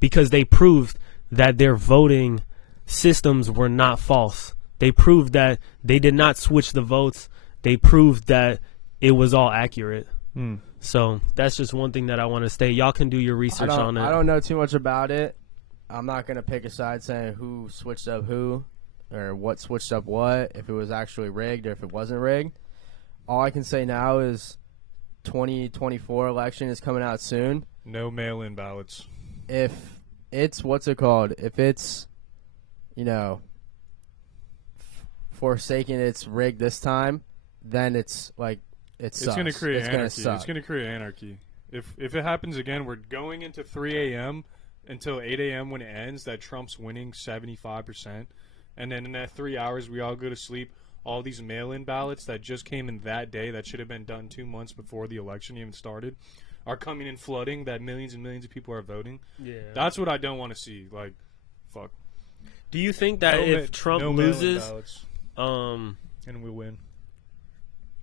because they proved that their voting systems were not false. They proved that they did not switch the votes. They proved that it was all accurate. So that's just one thing that I want to state. Y'all can do your research on it. I don't know too much about it. I'm not going to pick a side saying who switched up who or what switched up what, if it was actually rigged or if it wasn't rigged. All I can say now is 2024 election is coming out soon. No mail-in ballots. If it's, what's it called? If it's, forsaken it's rigged this time, then it's like, it's going to create anarchy. Suck. It's going to create anarchy. If it happens again, we're going into 3 a.m. until 8 a.m. when it ends, that Trump's winning 75%. And then in that 3 hours, we all go to sleep. All these mail-in ballots that just came in that day that should have been done 2 months before the election even started are coming in flooding, that millions and millions of people are voting. Yeah. That's what I don't want to see. Like, fuck. Do you think that if Trump loses, and we win?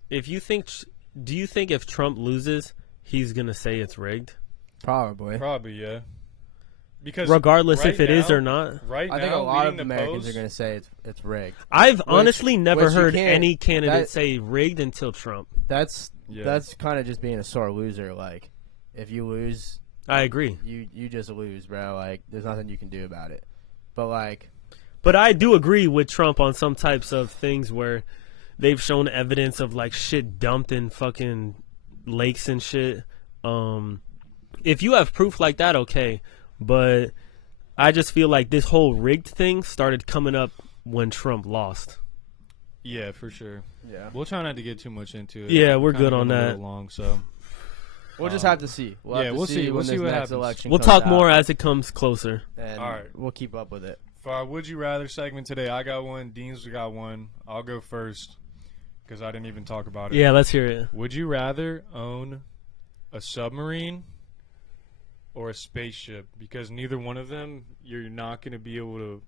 do you think if Trump loses, he's gonna say it's rigged? Probably, yeah. Because regardless right if it now, is or not, right I think now, a lot of reading the Americans post, are going to say it's rigged. I've honestly never which you heard can't- any candidate that- say rigged until Trump. That's Yeah. kind of just being a sore loser. Like, if you lose, I agree. you just lose, bro. Like, there's nothing you can do about it. But like, But I do agree with Trump on some types of things where they've shown evidence of like shit dumped in fucking lakes and shit. If you have proof like that, okay. But I just feel like this whole rigged thing started coming up when Trump lost. Yeah, for sure. Yeah. We'll try not to get too much into it. Yeah, we're Kinda good on getting a that. little long, so We'll just have to see. We'll have to we'll see. when We'll see this what next happens. election We'll comes talk out, more as it comes closer. and All right. we'll keep up with it. For our Would You Rather segment today, I got one. Dean's got one. I'll go first because I didn't even talk about it. Yeah, let's hear it. Would you rather own a submarine or a spaceship? Because neither one of them, you're not going to be able to.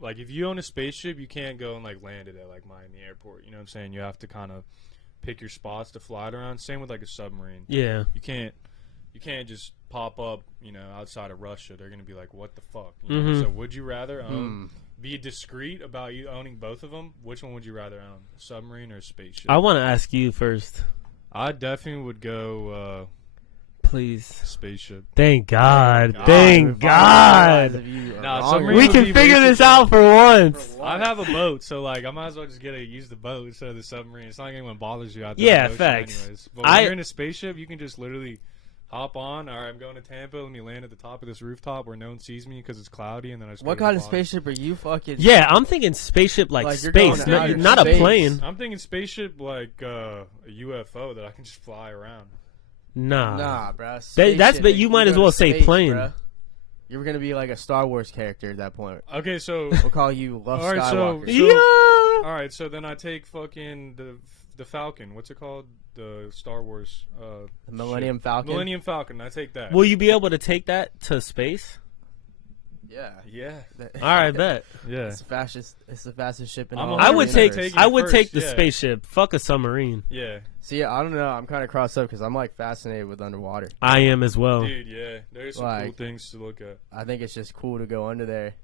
Like, if you own a spaceship, you can't go and, like, land it at, like, Miami Airport. You know what I'm saying? You have to kind of pick your spots to fly it around. Same with, like, a submarine. Yeah. You can't just pop up, you know, outside of Russia. They're going to be like, what the fuck? You know? So would you rather own, be discreet about you owning both of them? Which one would you rather own, a submarine or a spaceship? I want to ask you first. I definitely would go Please. spaceship. Thank God. God. Thank God. Nah, submarine We would can be figure this basically- out for once. I have a boat, so like I might as well just use the boat instead of the submarine. It's not like anyone bothers you out there. Yeah, in the ocean facts. Anyways. But when you're in a spaceship, you can just literally hop on. All right, I'm going to Tampa. Let me land at the top of this rooftop where no one sees me because it's cloudy, and then I just. What go to kind the of bottom. spaceship are you fucking? Yeah, I'm thinking spaceship like Like, you're space, going outer not a space. plane. I'm thinking spaceship like a UFO that I can just fly around. Nah, bro. That's but you might as well say plane. Bruh. You're gonna be like a Star Wars character at that point. Okay, so We'll call you Luke All right, so- Skywalker. Yeah. all right, so then I take fucking the Falcon. What's it called? The Star Wars. The Millennium Falcon. Millennium Falcon. I take that. Will you be able to take that to space? Yeah. Yeah. All right, bet. Yeah. It's the fastest ship in I'm all. a I of would the take universe. Taking I it would take first, the yeah. spaceship. Fuck a submarine. Yeah. See, I don't know. I'm kind of crossed up because I'm like fascinated with underwater. I am as well. Dude, yeah. There's some cool Like- things to look at. I think it's just cool to go under there,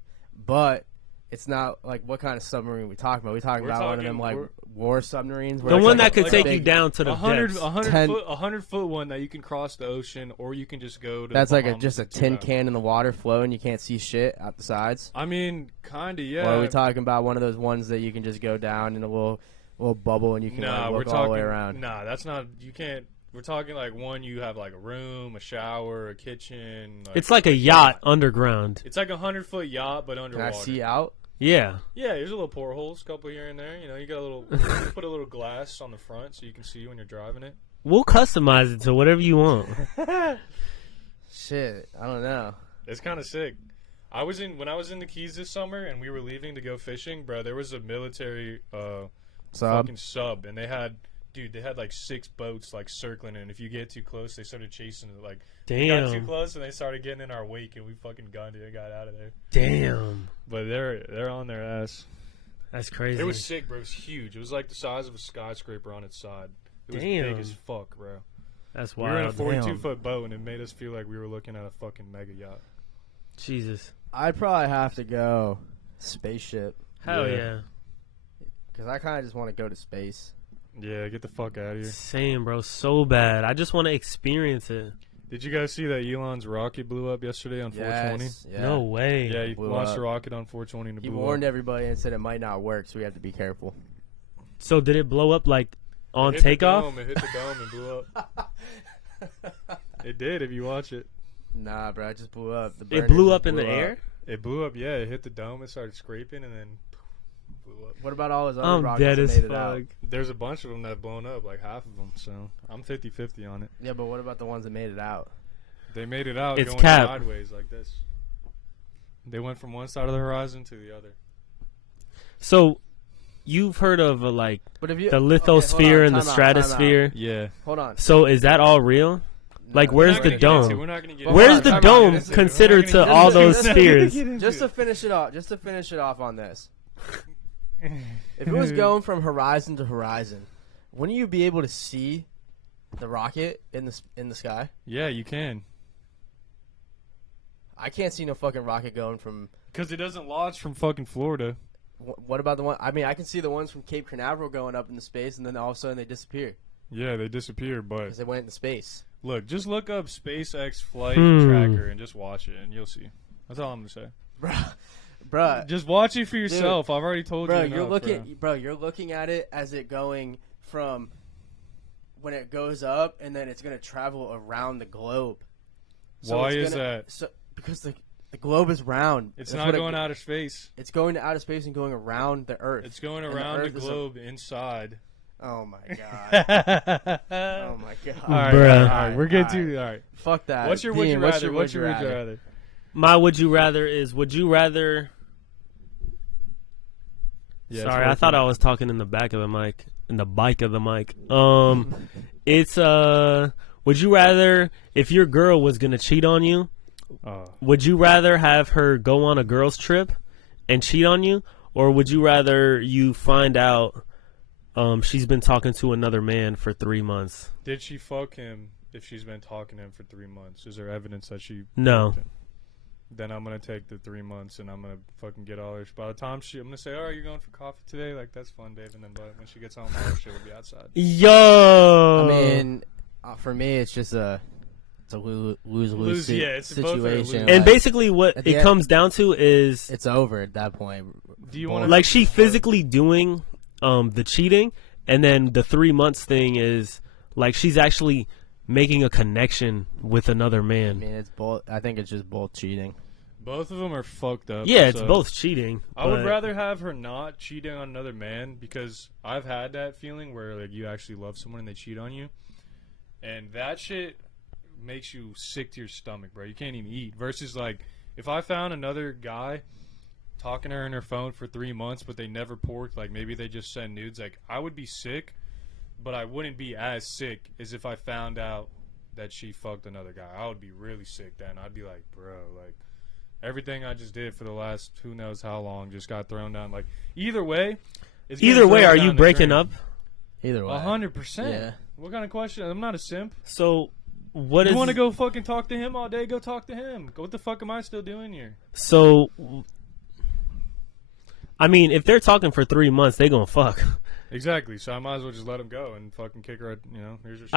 but it's not like what kind of submarine we talking about. We talking We're about one of talking- them like we're- war submarines. where The it's one like that could a take big- you down to the A hundred depths. 100-foot one that you can cross the ocean, or you can just go to. That's the like Bahamas just a and do tin that. can in the water flowing. You can't see shit out the sides. I mean, kinda, yeah. Or are we talking about one of those ones that you can just go down in a little bubble and you can Nah, like, we're look talking. all the way around? Nah, that's not. You can't. We're talking like one. You have like a room, a shower, a kitchen. It's like a yacht underground. It's like 100-foot yacht, but Can underwater. I see out? Yeah. Yeah, there's a little portholes, couple here and there. You know, you got a little. Put a little glass on the front so you can see when you're driving it. We'll customize it to whatever you want. Shit, I don't know. It's kind of sick. When I was in the Keys this summer and we were leaving to go fishing, bro. There was a military fucking sub, and they had like 6 boats like circling, and if you get too close, they started chasing it. Like, we got too Damn. close, and they started getting in our wake, and we fucking gunned it and got out of there. Damn. But they're on their ass. That's crazy. It was sick, bro. It was huge. It was like the size of a skyscraper on its side. It was Damn. big as fuck, bro. That's We were in a wild. 42-foot boat, and it made us feel like we were looking at a fucking mega yacht. Jesus. I'd probably have to go spaceship Hell Yeah. yeah. because I kind of just want to go to space. Yeah, get the fuck out of here. Same, bro. So bad. I just want to experience it. Did you guys see that Elon's rocket blew up yesterday on 420? Yes, yeah. No way. Yeah, he Blew launched up. a rocket on 420 and it He blew warned up. everybody and said it might not work, so we have to be careful. So did it blow up like on It hit the takeoff? dome, it hit the dome and blew up. It did if you watch it. Nah, bro, it just blew up. The It burner blew just up in the air? It blew up, yeah. It hit the dome, it started scraping, and then blew up. What about all his other I'm rockets dead that as made it out? fuck. There's a bunch of them that have blown up, like half of them. So I'm 50-50 on it. Yeah, but what about the ones that made it out? They made it out It's going cap. sideways like this. They went from one side of the horizon to the other. So you've heard of like But if you the okay, lithosphere and the hold on, time out, time out. stratosphere? Yeah. Hold on. So is that all real? Like, No, where's We're the not gonna get into it. dome? We're not gonna get Hold Where's on, the time out. dome Listen, considered to all those spheres? Just to finish it off, if it was going from horizon to horizon, wouldn't you be able to see the rocket in the sky? Yeah, you can. I can't see no fucking rocket going from. Because it doesn't launch from fucking Florida. What about the one? I mean, I can see the ones from Cape Canaveral going up into space, and then all of a sudden they disappear Yeah, they disappear, but because they went into space. look, just look up SpaceX flight Hmm. tracker and just watch it, and you'll see. That's all I'm gonna say. Bruh, Just watch it for yourself. I've already told you. Bro, enough, you're looking at it as it going from when it goes up, and then it's gonna travel around the globe. Why it's is gonna- that? So because The globe is round. It's That's not what going out of space. It's going to outer space and going around the Earth. It's going around the globe inside. Oh my god. Oh my god. All right, Bruh. all right, we're good too. All right. Fuck that. What's your Dean, would you what's rather? What's your would you rather? rather? My would you rather is would you rather. Yeah, Sorry, I thought I was talking in the back of the mic, in the bike of the mic. It's would you rather if your girl was gonna cheat on you? Would you rather have her go on a girls' trip and cheat on you, or would you rather you find out she's been talking to another man for 3 months? Did she fuck him if she's been talking to him for 3 months? Is there evidence that she No. fucked him? Then I'm going to take the 3 months and I'm going to fucking get all her. By the time I'm going to say, all right, you're going for coffee today? Like, that's fun, Dave. And then but when she gets home, all her shit will be outside. Yo! I mean, for me, it's just a lose-lose Yeah, it's both are lose. situation. And basically what at the it end- comes down to is It's over at that point. Do you want to like she physically doing the cheating, and then the 3 months thing is like she's actually making a connection with another I man. mean, it's both. I think it's just both cheating. Both of them are fucked up. Yeah, it's so both cheating. I would but- rather have her not cheating on another man because I've had that feeling where like you actually love someone and they cheat on you, and that shit makes you sick to your stomach, bro. You can't even eat. Versus like if I found another guy talking to her in her phone for 3 months, but they never porked, like maybe they just send nudes, like I would be sick, but I wouldn't be as sick as if I found out that she fucked another guy. I would be really sick then. I'd be like, bro, like everything I just did for the last who knows how long just got thrown down. Like either way, it's getting Either way, thrown are down you the breaking drain. up? Either way. 100%. Yeah. What kind of question? I'm not a simp. So what You is want to go fucking talk to him all day? Go talk to him. What the fuck am I still doing here? So I mean, if they're talking for 3 months, they gonna fuck. Exactly. So I might as well just let him go and fucking kick her. You know, here's your shit.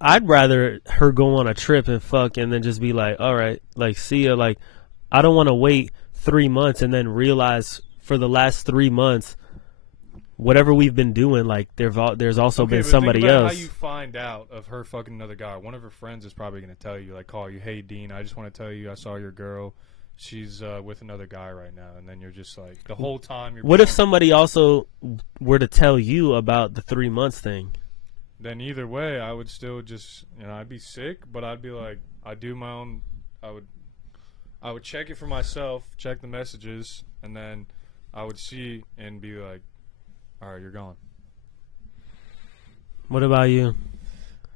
I'd rather her go on a trip and fuck and then just be like, all right, like, see ya. Like, I don't want to wait 3 months and then realize for the last 3 months, whatever we've been doing, like, there's also Okay, been but somebody think about else. How you find out of her fucking another guy? One of her friends is probably gonna tell you, like, call you, hey Dean, I just want to tell you, I saw your girl. She's with another guy right now, and then you're just like the whole time you're. What if somebody also were to tell you about the 3 months thing? Then either way, I would still just, you know, I'd be sick, but I'd be like, I do my own. I would check it for myself, check the messages, and then I would see and be like, all right, you're gone. What about you?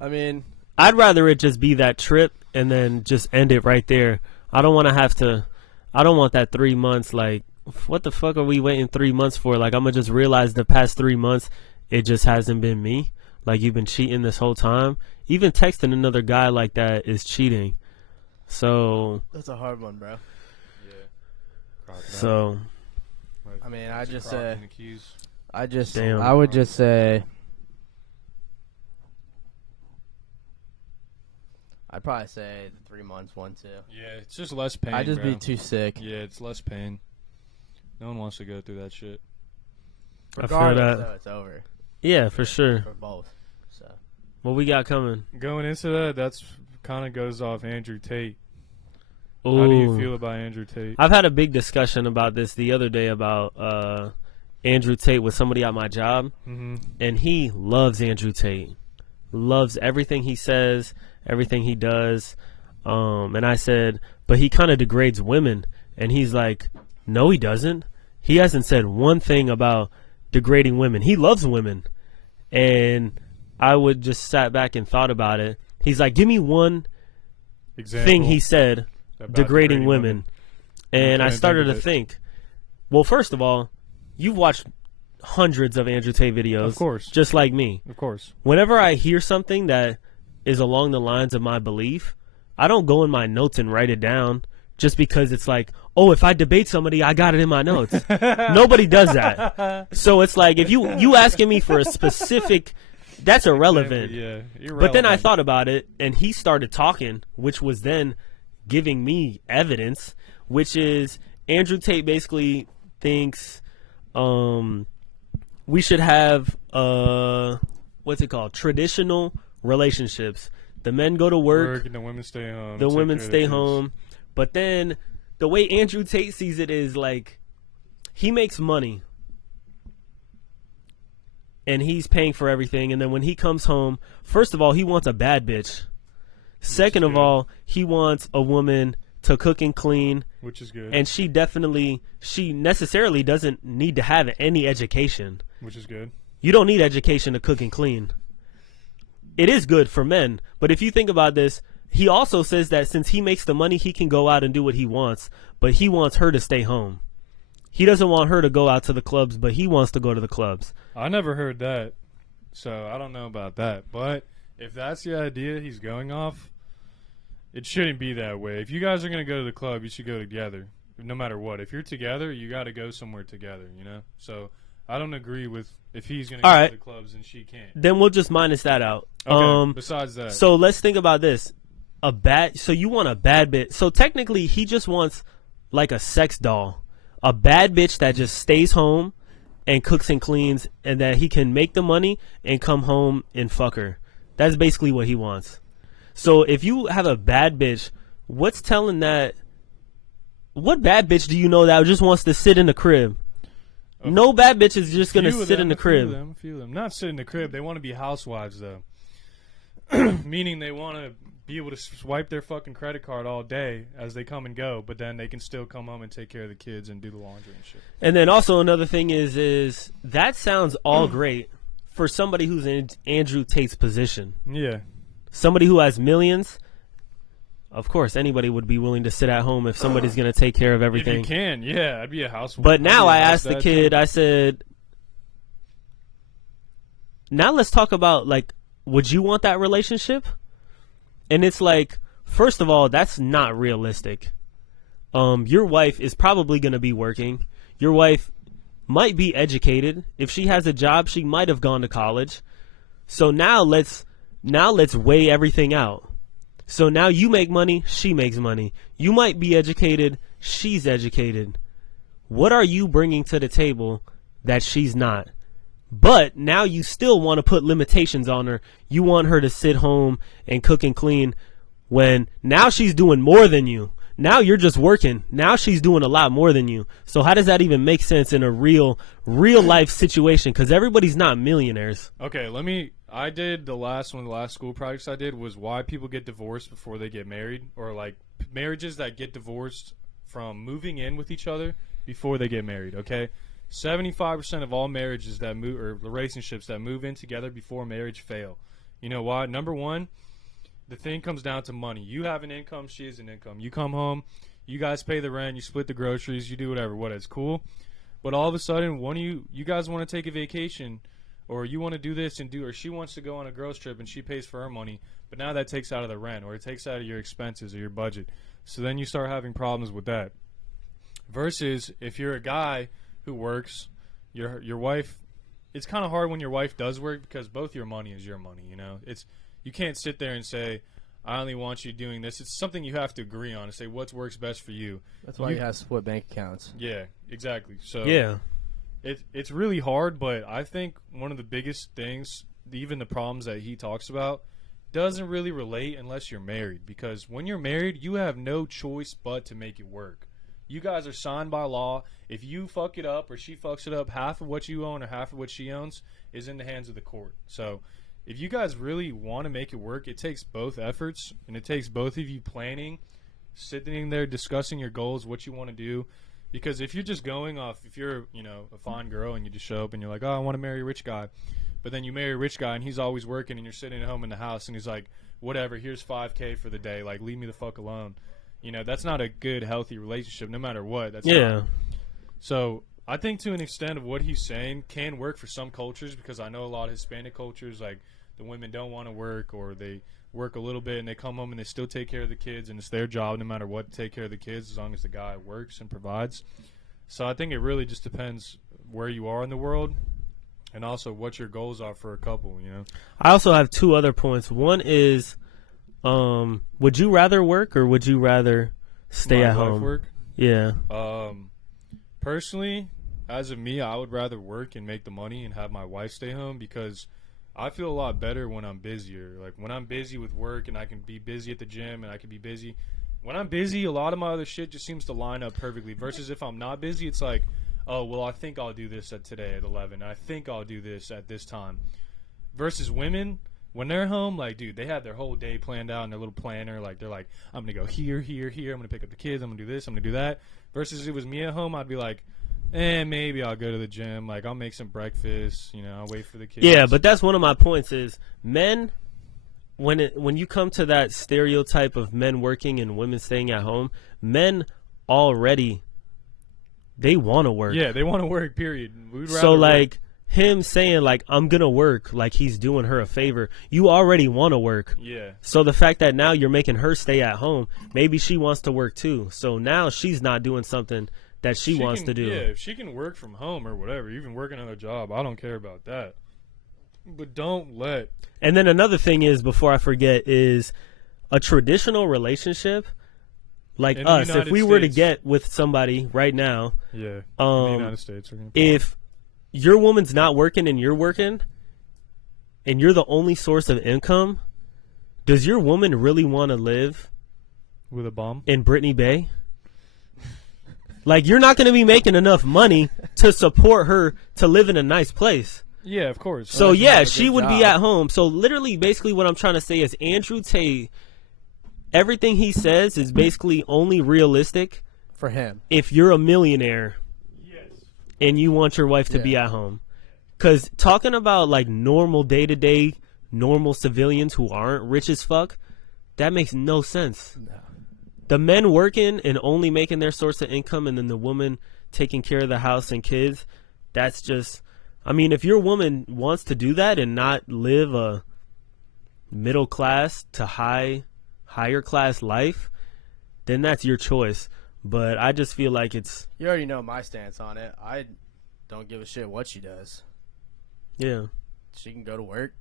I mean, I'd rather it just be that trip and then just end it right there. I don't want to have to. I don't want that 3 months. Like, what the fuck are we waiting 3 months for? Like, I'm gonna just realize the past 3 months, it just hasn't been me. Like, you've been cheating this whole time. Even texting another guy like that is cheating. So. that's a hard one, bro. Yeah. So. I mean, I just Croc say, in the keys. Damn. I would just say, I'd probably say the 3 months one too. Yeah, it's just less pain. I'd just bro. be too sick. Yeah, it's less pain. No one wants to go through that shit. I feel Regardless, that. though, it's over Yeah, for sure. for both. So What we got coming? Going into that, that's kind of goes off Andrew Tate. How do you Ooh. feel about Andrew Tate? I've had a big discussion about this the other day about Andrew Tate with somebody at my job, and he loves Andrew Tate, loves everything he says, everything he does, and I said, but he kind of degrades women, and he's like, no, he doesn't. He hasn't said one thing about degrading women. He loves women, and I would just sat back and thought about it. He's like, give me one Example thing he said about degrading women. And I couldn't started think to of it. think, well, first of all, you've watched hundreds of Andrew Tate videos. Of course. Just like me. Of course. Whenever I hear something that is along the lines of my belief, I don't go in my notes and write it down just because it's like, oh, if I debate somebody, I got it in my notes. Nobody does that. So it's like, if you asking me for a specific, that's irrelevant. Yeah, But then I thought about it, and he started talking, which was then giving me evidence, which is Andrew Tate basically thinks we should have what's it called? Traditional relationships. The men go to work, and the women stay home. the take women care of stay kids. home. But then the way Andrew Tate sees it is like he makes money and he's paying for everything, and then when he comes home, first of all, he wants a bad bitch. Second of all, he wants a woman to cook and clean, which is good. And she necessarily doesn't need to have any education, which is good. You don't need education to cook and clean. It is good for men, but if you think about this, he also says that since he makes the money, he can go out and do what he wants, but he wants her to stay home. He doesn't want her to go out to the clubs, but he wants to go to the clubs. I never heard that, so I don't know about that. But if that's the idea he's going off, it shouldn't be that way. If you guys are going to go to the club, you should go together, no matter what. If you're together, you got to go somewhere together, you know? So I don't agree with if he's going to go to the clubs and she can't. Then we'll just minus that out. Okay, besides that. So let's think about this. So you want a bad bitch. So technically, he just wants like a sex doll. A bad bitch that just stays home and cooks and cleans, and that he can make the money and come home and fuck her. That's basically what he wants. So if you have a bad bitch, what's telling that? What bad bitch do you know that just wants to sit in the crib? No bad bitch is just gonna sit in the crib. A few of them. Not sit in the crib. They want to be housewives though. Meaning they want to be able to swipe their fucking credit card all day as they come and go, but then they can still come home and take care of the kids and do the laundry and shit. And then also another thing is that sounds all great for somebody who's in Andrew Tate's position. Yeah. Somebody who has millions. Of course, anybody would be willing to sit at home if somebody's going to take care of everything. If you can, yeah, I'd be a housewife. But now I asked the kid, I said, now let's talk about, like, would you want that relationship? And it's like, first of all, that's not realistic. Your wife is probably going to be working. Your wife might be educated. If she has a job, she might have gone to college. So now let's weigh everything out. So now you make money, she makes money. You might be educated, she's educated. What are you bringing to the table that she's not? But now you still want to put limitations on her. You want her to sit home and cook and clean when now she's doing more than you. Now you're just working. Now she's doing a lot more than you. So how does that even make sense in a real life situation? Because everybody's not millionaires. Okay, I did the last school projects I did was why people get divorced before they get married, or like marriages that get divorced from moving in with each other before they get married, okay? 75% of all marriages that move, or relationships that move in together before marriage, fail. You know why? Number one, the thing comes down to money. You have an income, she has an income. You come home, you guys pay the rent, you split the groceries, you do whatever. It's cool. But all of a sudden, one of you guys want to take a vacation, or you want to do this or she wants to go on a girls trip and she pays for her money, but now that takes out of the rent, or it takes out of your expenses or your budget. So then you start having problems with that. Versus if you're a guy who works, your wife, it's kind of hard when your wife does work because both your money is your money, you know? You can't sit there and say, I only want you doing this. It's something you have to agree on and say what works best for you. That's why you have split bank accounts. Yeah, exactly. So yeah. It's really hard, but I think one of the biggest things, even the problems that he talks about, doesn't really relate unless you're married. Because when you're married, you have no choice but to make it work. You guys are signed by law. If you fuck it up or she fucks it up, half of what you own or half of what she owns is in the hands of the court. So if you guys really want to make it work, it takes both efforts, and it takes both of you planning, sitting there discussing your goals, what you want to do. Because if you're just going off, if you're, a fine girl and you just show up and you're like, oh, I want to marry a rich guy, but then you marry a rich guy and he's always working and you're sitting at home in the house and he's like, whatever, here's $5,000 for the day, like, leave me the fuck alone. That's not a good, healthy relationship, no matter what. So I think to an extent of what he's saying can work for some cultures, because I know a lot of Hispanic cultures, like, the women don't want to work, or they work a little bit and they come home and they still take care of the kids, and it's their job no matter what to take care of the kids as long as the guy works and provides. So I think it really just depends where you are in the world and also what your goals are for a couple, I also have two other points. One is, would you rather work or would you rather stay at home? Work? Yeah. Personally, as of me, I would rather work and make the money and have my wife stay home, because I feel a lot better when I'm busier. Like, when I'm busy with work and I can be busy at the gym and I can be busy, when I'm busy, a lot of my other shit just seems to line up perfectly. Versus if I'm not busy, it's like, oh, well, I think I'll do this today at 11. I think I'll do this at this time. Versus women, when they're home, like, dude, they have their whole day planned out in their little planner. Like, they're like, I'm going to go here, here, here. I'm going to pick up the kids. I'm going to do this. I'm going to do that. Versus if it was me at home, I'd be like, maybe I'll go to the gym. Like, I'll make some breakfast. You know, I'll wait for the kids. Yeah, but that's one of my points is men, when you come to that stereotype of men working and women staying at home, men already, they want to work. Yeah, they want to work, period. So, like, him saying, like, I'm going to work, like he's doing her a favor, you already want to work. Yeah. So the fact that now you're making her stay at home, maybe she wants to work too. So now she's not doing something that she wants to do. Yeah, if she can work from home or whatever, even work another job, I don't care about that. But don't let. And then another thing is, before I forget, is a traditional relationship, like in the us, United if we were to States. get with somebody right now, Yeah, in the United States. if your woman's not working and you're working, and you're the only source of income, does your woman really want to live with a bomb in Brittany Bay? Like, you're not going to be making enough money to support her to live in a nice place. Yeah, of course. So, Unless you yeah, have a she good would be job. at home. So, literally, basically what I'm trying to say is Andrew Tate, everything he says is basically only realistic For him. if you're a millionaire and you want your wife to be Yeah. at home. Because talking about, like, normal day-to-day, normal civilians who aren't rich as fuck, that makes no sense. No. The men working and only making their source of income, and then the woman taking care of the house and kids, that's just, I mean, if your woman wants to do that and not live a middle class to higher class life, then that's your choice. But I just feel like it's, You already know my stance on it. I don't give a shit what she does. yeah. She can go to work.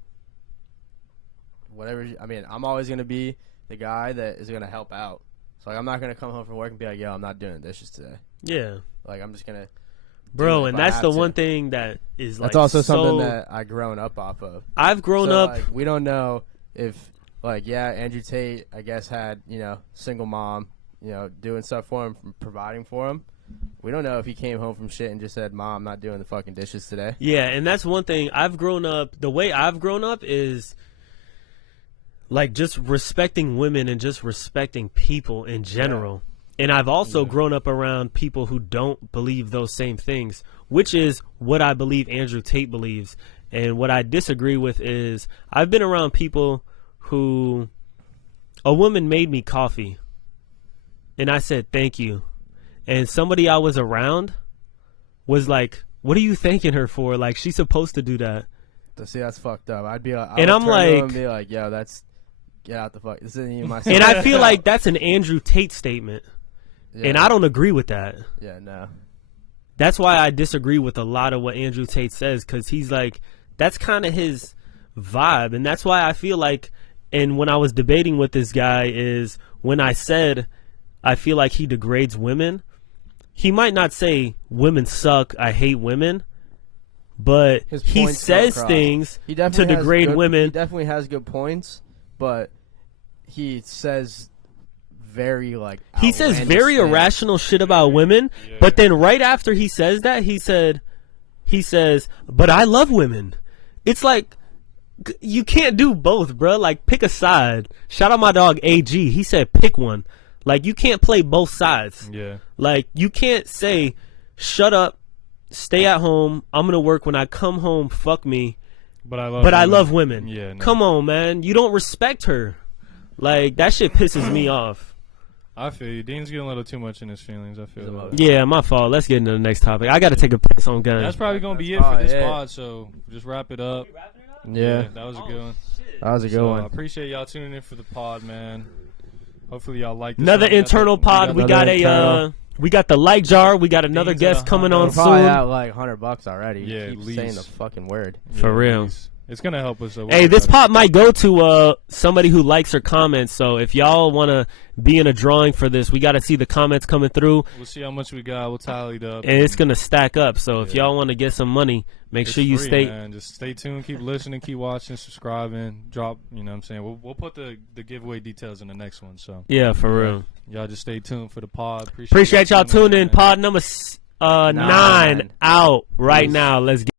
Whatever. I mean, I'm always going to be the guy that is going to help out. So, like, I'm not going to come home from work and be like, yo, I'm not doing the dishes today. Yeah. Like, I'm just going to. Bro, if and I that's have the to. one thing that is like That's also so, something that I grown up off of. I've grown So, up. like, we don't know if, like, yeah, Andrew Tate, I guess, had, single mom, doing stuff for him, providing for him. We don't know if he came home from shit and just said, Mom, I'm not doing the fucking dishes today. Yeah, and that's one thing. I've grown up, the way I've grown up is like just respecting women and just respecting people in general. And I've also grown up around people who don't believe those same things, which is what I believe Andrew Tate believes. And what I disagree with is I've been around people who, a woman made me coffee and I said thank you. And somebody I was around was like, what are you thanking her for? Like, she's supposed to do that. See, that's fucked up. I'd be like, And I'm turn to him like- and be like, yo, get out the fuck. This isn't even my And I feel like that's an Andrew Tate statement. Yeah. And I don't agree with that. Yeah, no. That's why I disagree with a lot of what Andrew Tate says, because he's like, that's kind of his vibe. And that's why I feel like, and when I was debating with this guy is when I said I feel like he degrades women, he might not say women suck, I hate women, but His he points come says across. things He to definitely has degrade good- He women. definitely has good points, but he says very, like, He says outlandish very things. irrational shit about women, Yeah. but then right after he says that, he says, but I love women. It's like, you can't do both, bro. Like, pick a side. Shout out my dog AG. He said pick one. Like, you can't play both sides. Yeah. Like, you can't say, shut up, stay at home, I'm going to work when I come home, fuck me, But I love but I women. love women. Yeah. No. Come on, man. You don't respect her. Like, that shit pisses me off. I feel you. Dean's getting a little too much in his feelings. I feel that. Yeah, my fault. Let's get into the next topic. I got to take a piss on gun. That's probably going to be That's it for probably this it. pod, so just wrap it up. Yeah, That was a good one. that was a good So, one. I appreciate y'all tuning in for the pod, man. Hopefully y'all like this Another one. We got internal the- pod. We got another a internal. we got the like jar. We got another Dean's guest at coming 100. on We're probably soon. at like $100 already. Yeah, Keep at saying least. the fucking word. For real. please. It's gonna help us. So hey, this pot might go to somebody who likes or comments. So if y'all want to be in a drawing for this, we got to see the comments coming through. We'll see how much we got. We'll tally it up, and it's gonna stack up. So if y'all want to get some money, make sure you free, stay. Man. Just stay tuned. Keep listening. Keep watching. Subscribing. Drop. You know what I'm saying. We'll put the giveaway details in the next one. So yeah, for real. Y'all just stay tuned for the pod. Appreciate y'all tuning in. Pod number 9 out right now. Let's get